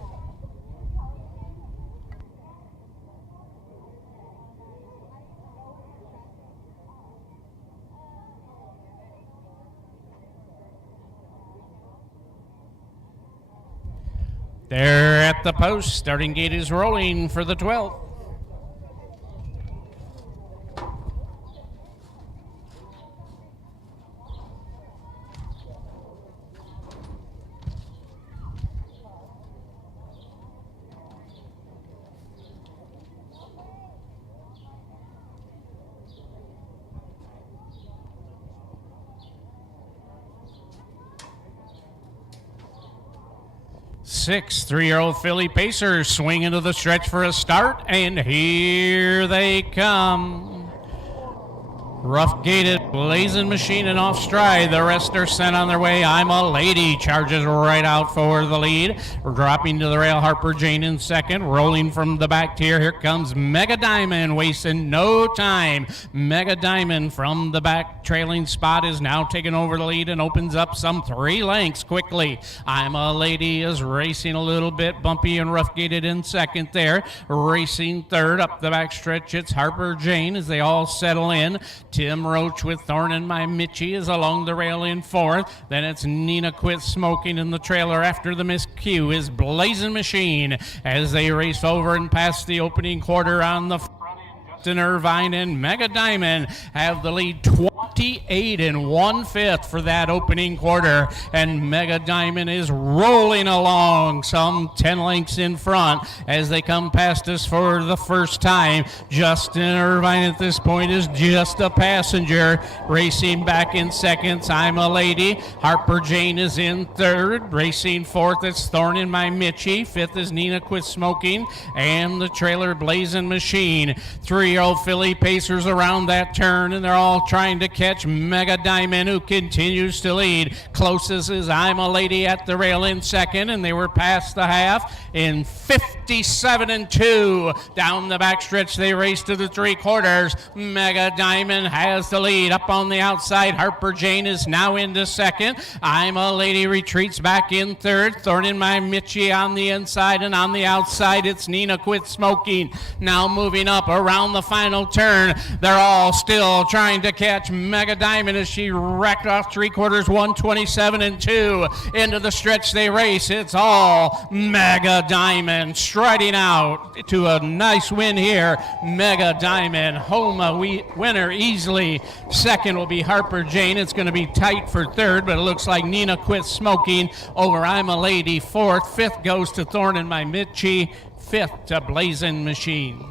They're at the post. Starting gate is rolling for the 12th. Six, 3-year-old filly Pacers swing into the stretch for a start, and here they come. Rough gated, blazing machine and off stride. The rest are sent on their way. I'm a Lady charges right out for the lead. We're dropping to the rail. Harper Jane in second. Rolling from the back tier. Here comes Mega Diamond, wasting no time. Mega Diamond from the back trailing spot is now taking over the lead and opens up some 3 lengths quickly. I'm a Lady is racing a little bit bumpy and rough gated in second there. Racing third up the back stretch. It's Harper Jane as they all settle in. Tim Roach with Thorn and My Mitchie is along the rail in fourth. Then it's Nina Quit Smoking in the trailer after the miscue is Blazing Machine as they race over and pass the opening quarter on the Irvine and Mega Diamond have the lead 28 1/5 for that opening quarter, and Mega Diamond is rolling along some 10 lengths in front as they come past us for the first time. Justin Irvine at this point is just a passenger. Racing back in seconds, I'm a Lady. Harper Jane is in third. Racing fourth, it's Thorn in My Mitchie. Fifth is Nina Quit Smoking, and the trailer Blazing Machine. 3-year-old filly Pacers around that turn, and they're all trying to catch Mega Diamond, who continues to lead. Closest is I'm a Lady at the rail in second, and they were past the half in 57-2. Down the backstretch, they race to the 3/4. Mega Diamond has the lead. Up on the outside, Harper Jane is now into second. I'm a Lady retreats back in third. Thorn in My Mitchie on the inside, and on the outside, it's Nina Quit Smoking. Now moving up around the final turn. They're all still trying to catch Mega Diamond as she wrecked off 3/4, 127-2. Into the stretch they race. It's all Mega Diamond striding out to a nice win here. Mega Diamond, home winner easily. Second will be Harper Jane. It's going to be tight for third, but it looks like Nina Quit Smoking over I'm a Lady. Fourth. Fifth goes to Thorn in My Mitchie. Fifth to Blazing Machine.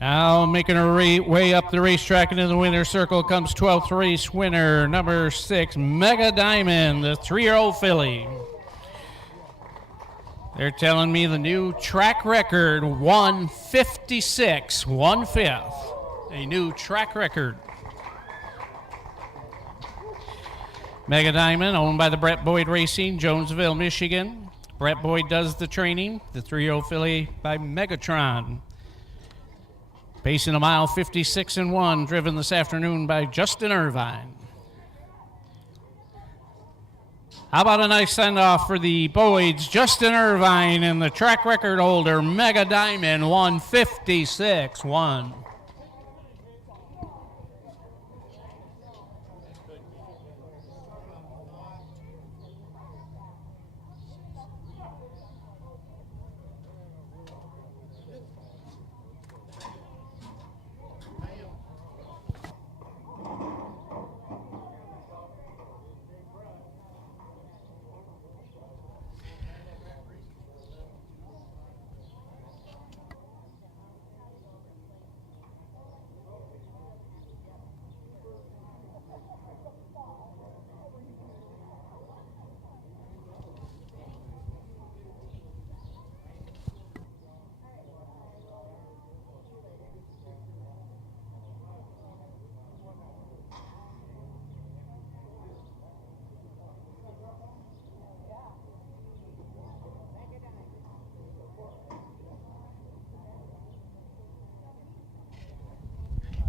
Now making her way up the racetrack into the winner's circle comes 12th race winner, number 6, Mega Diamond, the 3-year-old filly. They're telling me the new track record, 156 1/5. A new track record. Mega Diamond, owned by the Brett Boyd Racing, Jonesville, Michigan. Brett Boyd does the training. The 3-year-old filly by Megatron. Pacing a mile 56-1, driven this afternoon by Justin Irvine. How about a nice send-off for the Boyd's Justin Irvine and the track record holder, Mega Diamond, 156-1.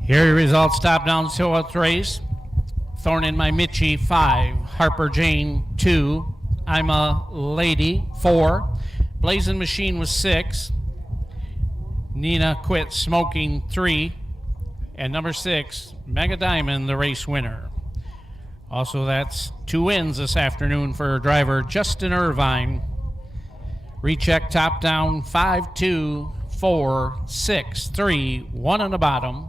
Here are your results, top down, 12th race. Thorn in My Mitchie, 5. Harper Jane, 2. I'm a Lady, 4. Blazing Machine was 6. Nina Quit Smoking, 3. And number 6, Mega Diamond, the race winner. Also, that's 2 wins this afternoon for driver Justin Irvine. Recheck top down, 5, 2, 4, 6, 3, 1 on the bottom.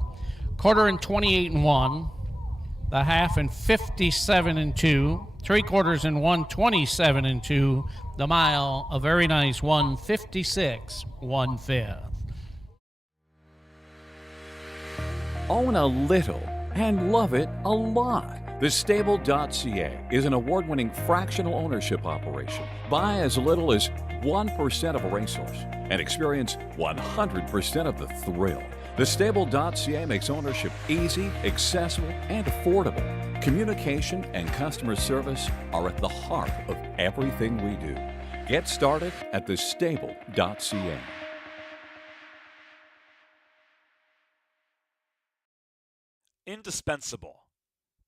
Quarter in 28-1, the half in 57-2, 3/4 in 127-2, the mile a very nice 156 1/5. Own a little and love it a lot. TheStable.ca is an award-winning fractional ownership operation. Buy as little as 1% of a racehorse and experience 100% of the thrill. TheStable.ca makes ownership easy, accessible, and affordable. Communication and customer service are at the heart of everything we do. Get started at TheStable.ca. Indispensable.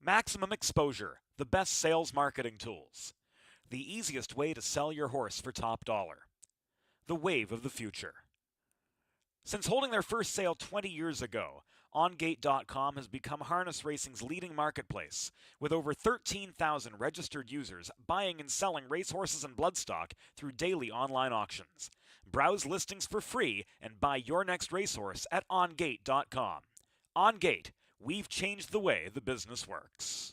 Maximum exposure, the best sales marketing tools. The easiest way to sell your horse for top dollar. The wave of the future. Since holding their first sale 20 years ago, OnGate.com has become harness racing's leading marketplace, with over 13,000 registered users buying and selling racehorses and bloodstock through daily online auctions. Browse listings for free and buy your next racehorse at OnGate.com. OnGate, we've changed the way the business works.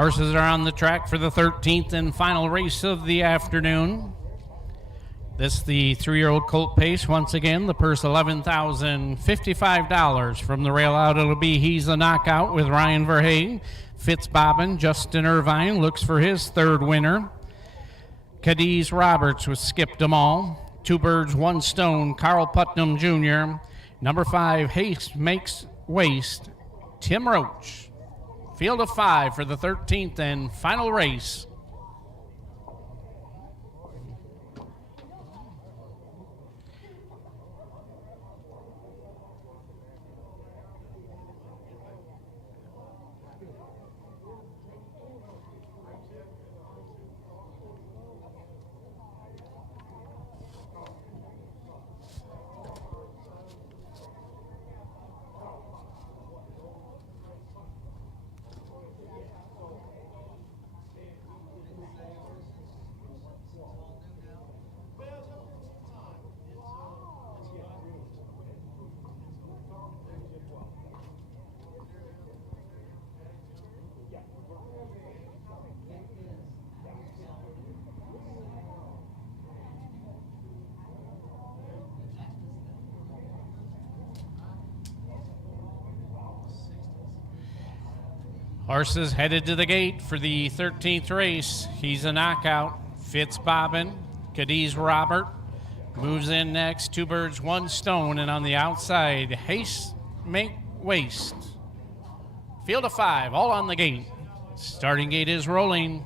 Horses are on the track for the 13th and final race of the afternoon. This the 3-year-old colt pace. Once again, the purse $11,055. From the rail out, it'll be He's a Knockout with Ryan Verhey. Fitzbobbin, Justin Irvine looks for his third winner. Cadiz Roberts with Skip Demal. Two Birds, One Stone, Carl Putnam Jr. Number 5, Haste Makes Waste, Tim Roach. Field of 5 for the 13th and final race. Horses headed to the gate for the 13th race. He's a Knockout. Fitzbobbin, Cadiz Robert moves in next. Two Birds, One Stone, and on the outside, Haste Make Waste. Field of 5, all on the gate. Starting gate is rolling.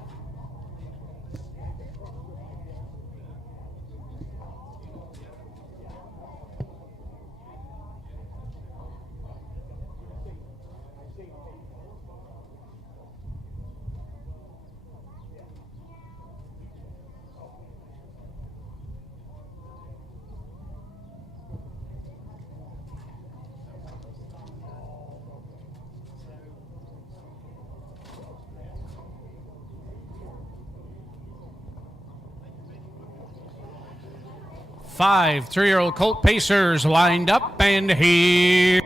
Five 3-year-old colt pacers lined up, and here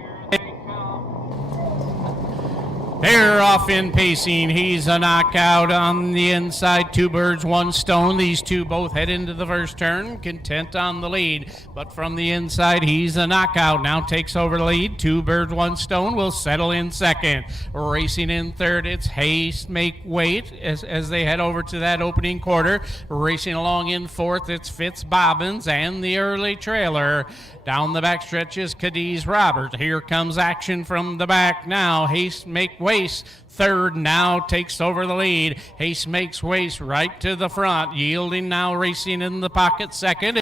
they're off in pacing. He's a Knockout on the inside. Two Birds, One Stone. These two both head into the first turn, content on the lead. But from the inside, He's a Knockout now takes over the lead. Two Birds, One Stone will settle in second. Racing in third, it's Haste Make Wait as they head over to that opening quarter. Racing along in fourth, it's Fitzbobbins and the early trailer. Down the back stretch is Cadiz Robert. Here comes action from the back now. Haste Make Waste, third, now takes over the lead. Haste Makes Waste right to the front. Yielding now, racing in the pocket second.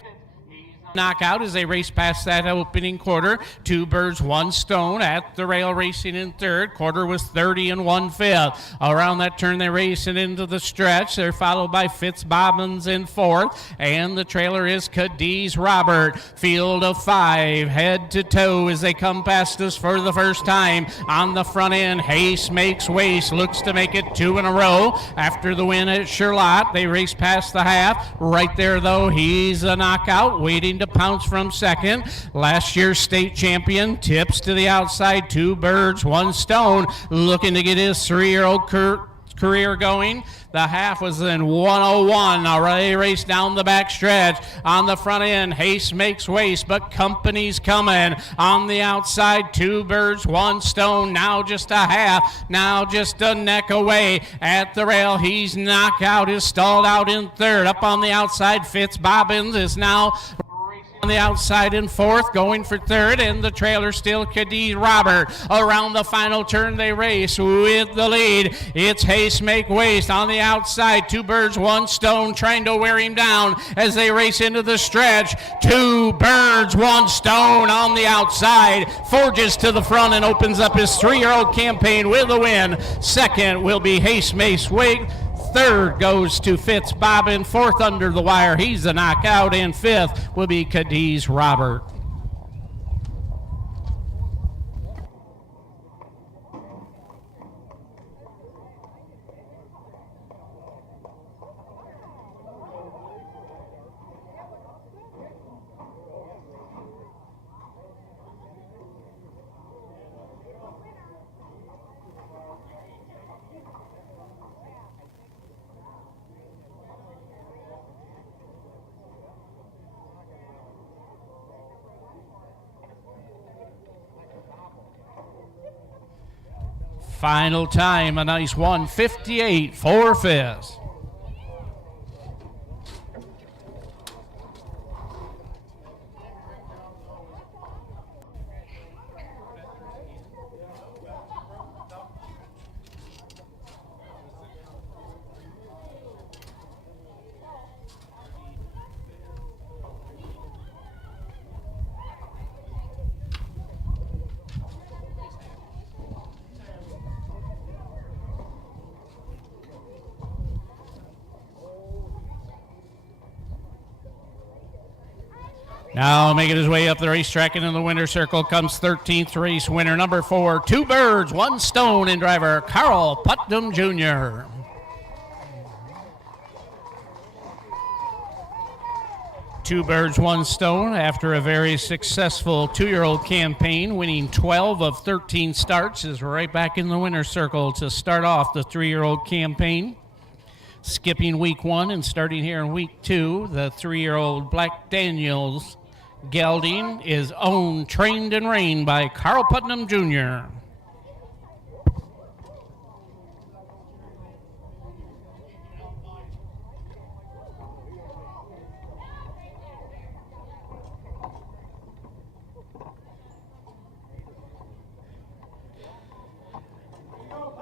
Knockout as they race past that opening quarter. Two Birds, One Stone at the rail racing in third. Quarter was 30 1/5. Around that turn they race it into the stretch. They're followed by Fitzbobbins in fourth, and the trailer is Cadiz Robert. Field of 5 head to toe as they come past us for the first time. On the front end, Haste Makes Waste looks to make it 2 in a row. After the win at Charlotte, they race past the half. Right there though, He's a Knockout waiting to pounce from second. Last year's state champion tips to the outside. Two Birds, One Stone looking to get his 3-year-old career going. The half was in 1:01. Already raced down the back stretch. On the front end, Haste Makes Waste, but company's coming. On the outside, Two Birds, One Stone. Now just a half. Now just a neck away. At the rail, He's Knockout is stalled out in third. Up on the outside, Fitzbobbins is now on the outside in fourth, going for third, and the trailer still Cadiz Robert. Around the final turn they race with the lead. It's Haste Make Waste on the outside. Two Birds, One Stone trying to wear him down as they race into the stretch. Two Birds, One Stone on the outside. Forges to the front and opens up his 3-year-old campaign with a win. Second will be Haste Makes Waste. Third goes to Fitzbobbin. Fourth under the wire, He's a Knockout. And fifth will be Cadiz Robert. Final time, a nice 1:58, 4/5. Now making his way up the racetrack into the winner's circle comes 13th race winner, number 4, Two Birds, One Stone, and driver Carl Putnam Jr. Two Birds, One Stone, after a very successful 2-year-old campaign, winning 12 of 13 starts, is right back in the winner's circle to start off the 3-year-old campaign. Skipping week 1 and starting here in week 2, the 3-year-old Black Daniels gelding is owned, trained, and reined by Carl Putnam Jr.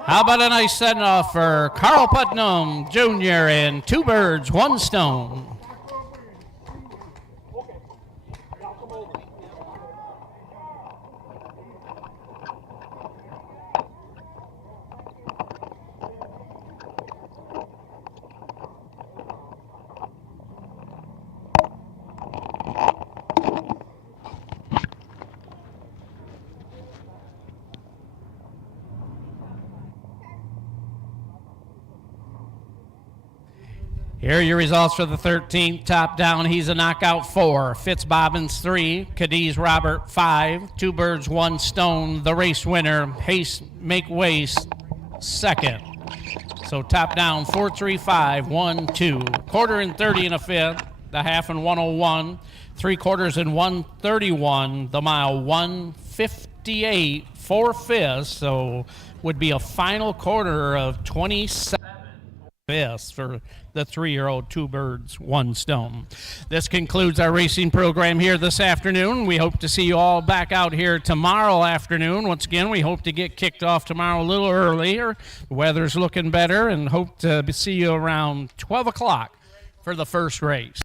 How about a nice send-off for Carl Putnam Jr. and Two Birds, One Stone. Here are your results for the 13th. Top down, he's a knockout 4. Fitzbobbins 3. Cadiz Robert 5. Two Birds, One Stone, the race winner. Haste Make Waste, second. So top down, 4, 3, 5, 1, 2. Quarter and 30 and a fifth. The half and 101. 3/4 and 131. The mile 158, 4/5. So would be a final quarter of 27 fifths for the 3-year-old Two Birds, One Stone. This concludes our racing program here this afternoon. We hope to see you all back out here tomorrow afternoon. Once again, we hope to get kicked off tomorrow a little earlier. The weather's looking better, and hope to see you around 12 o'clock for the first race.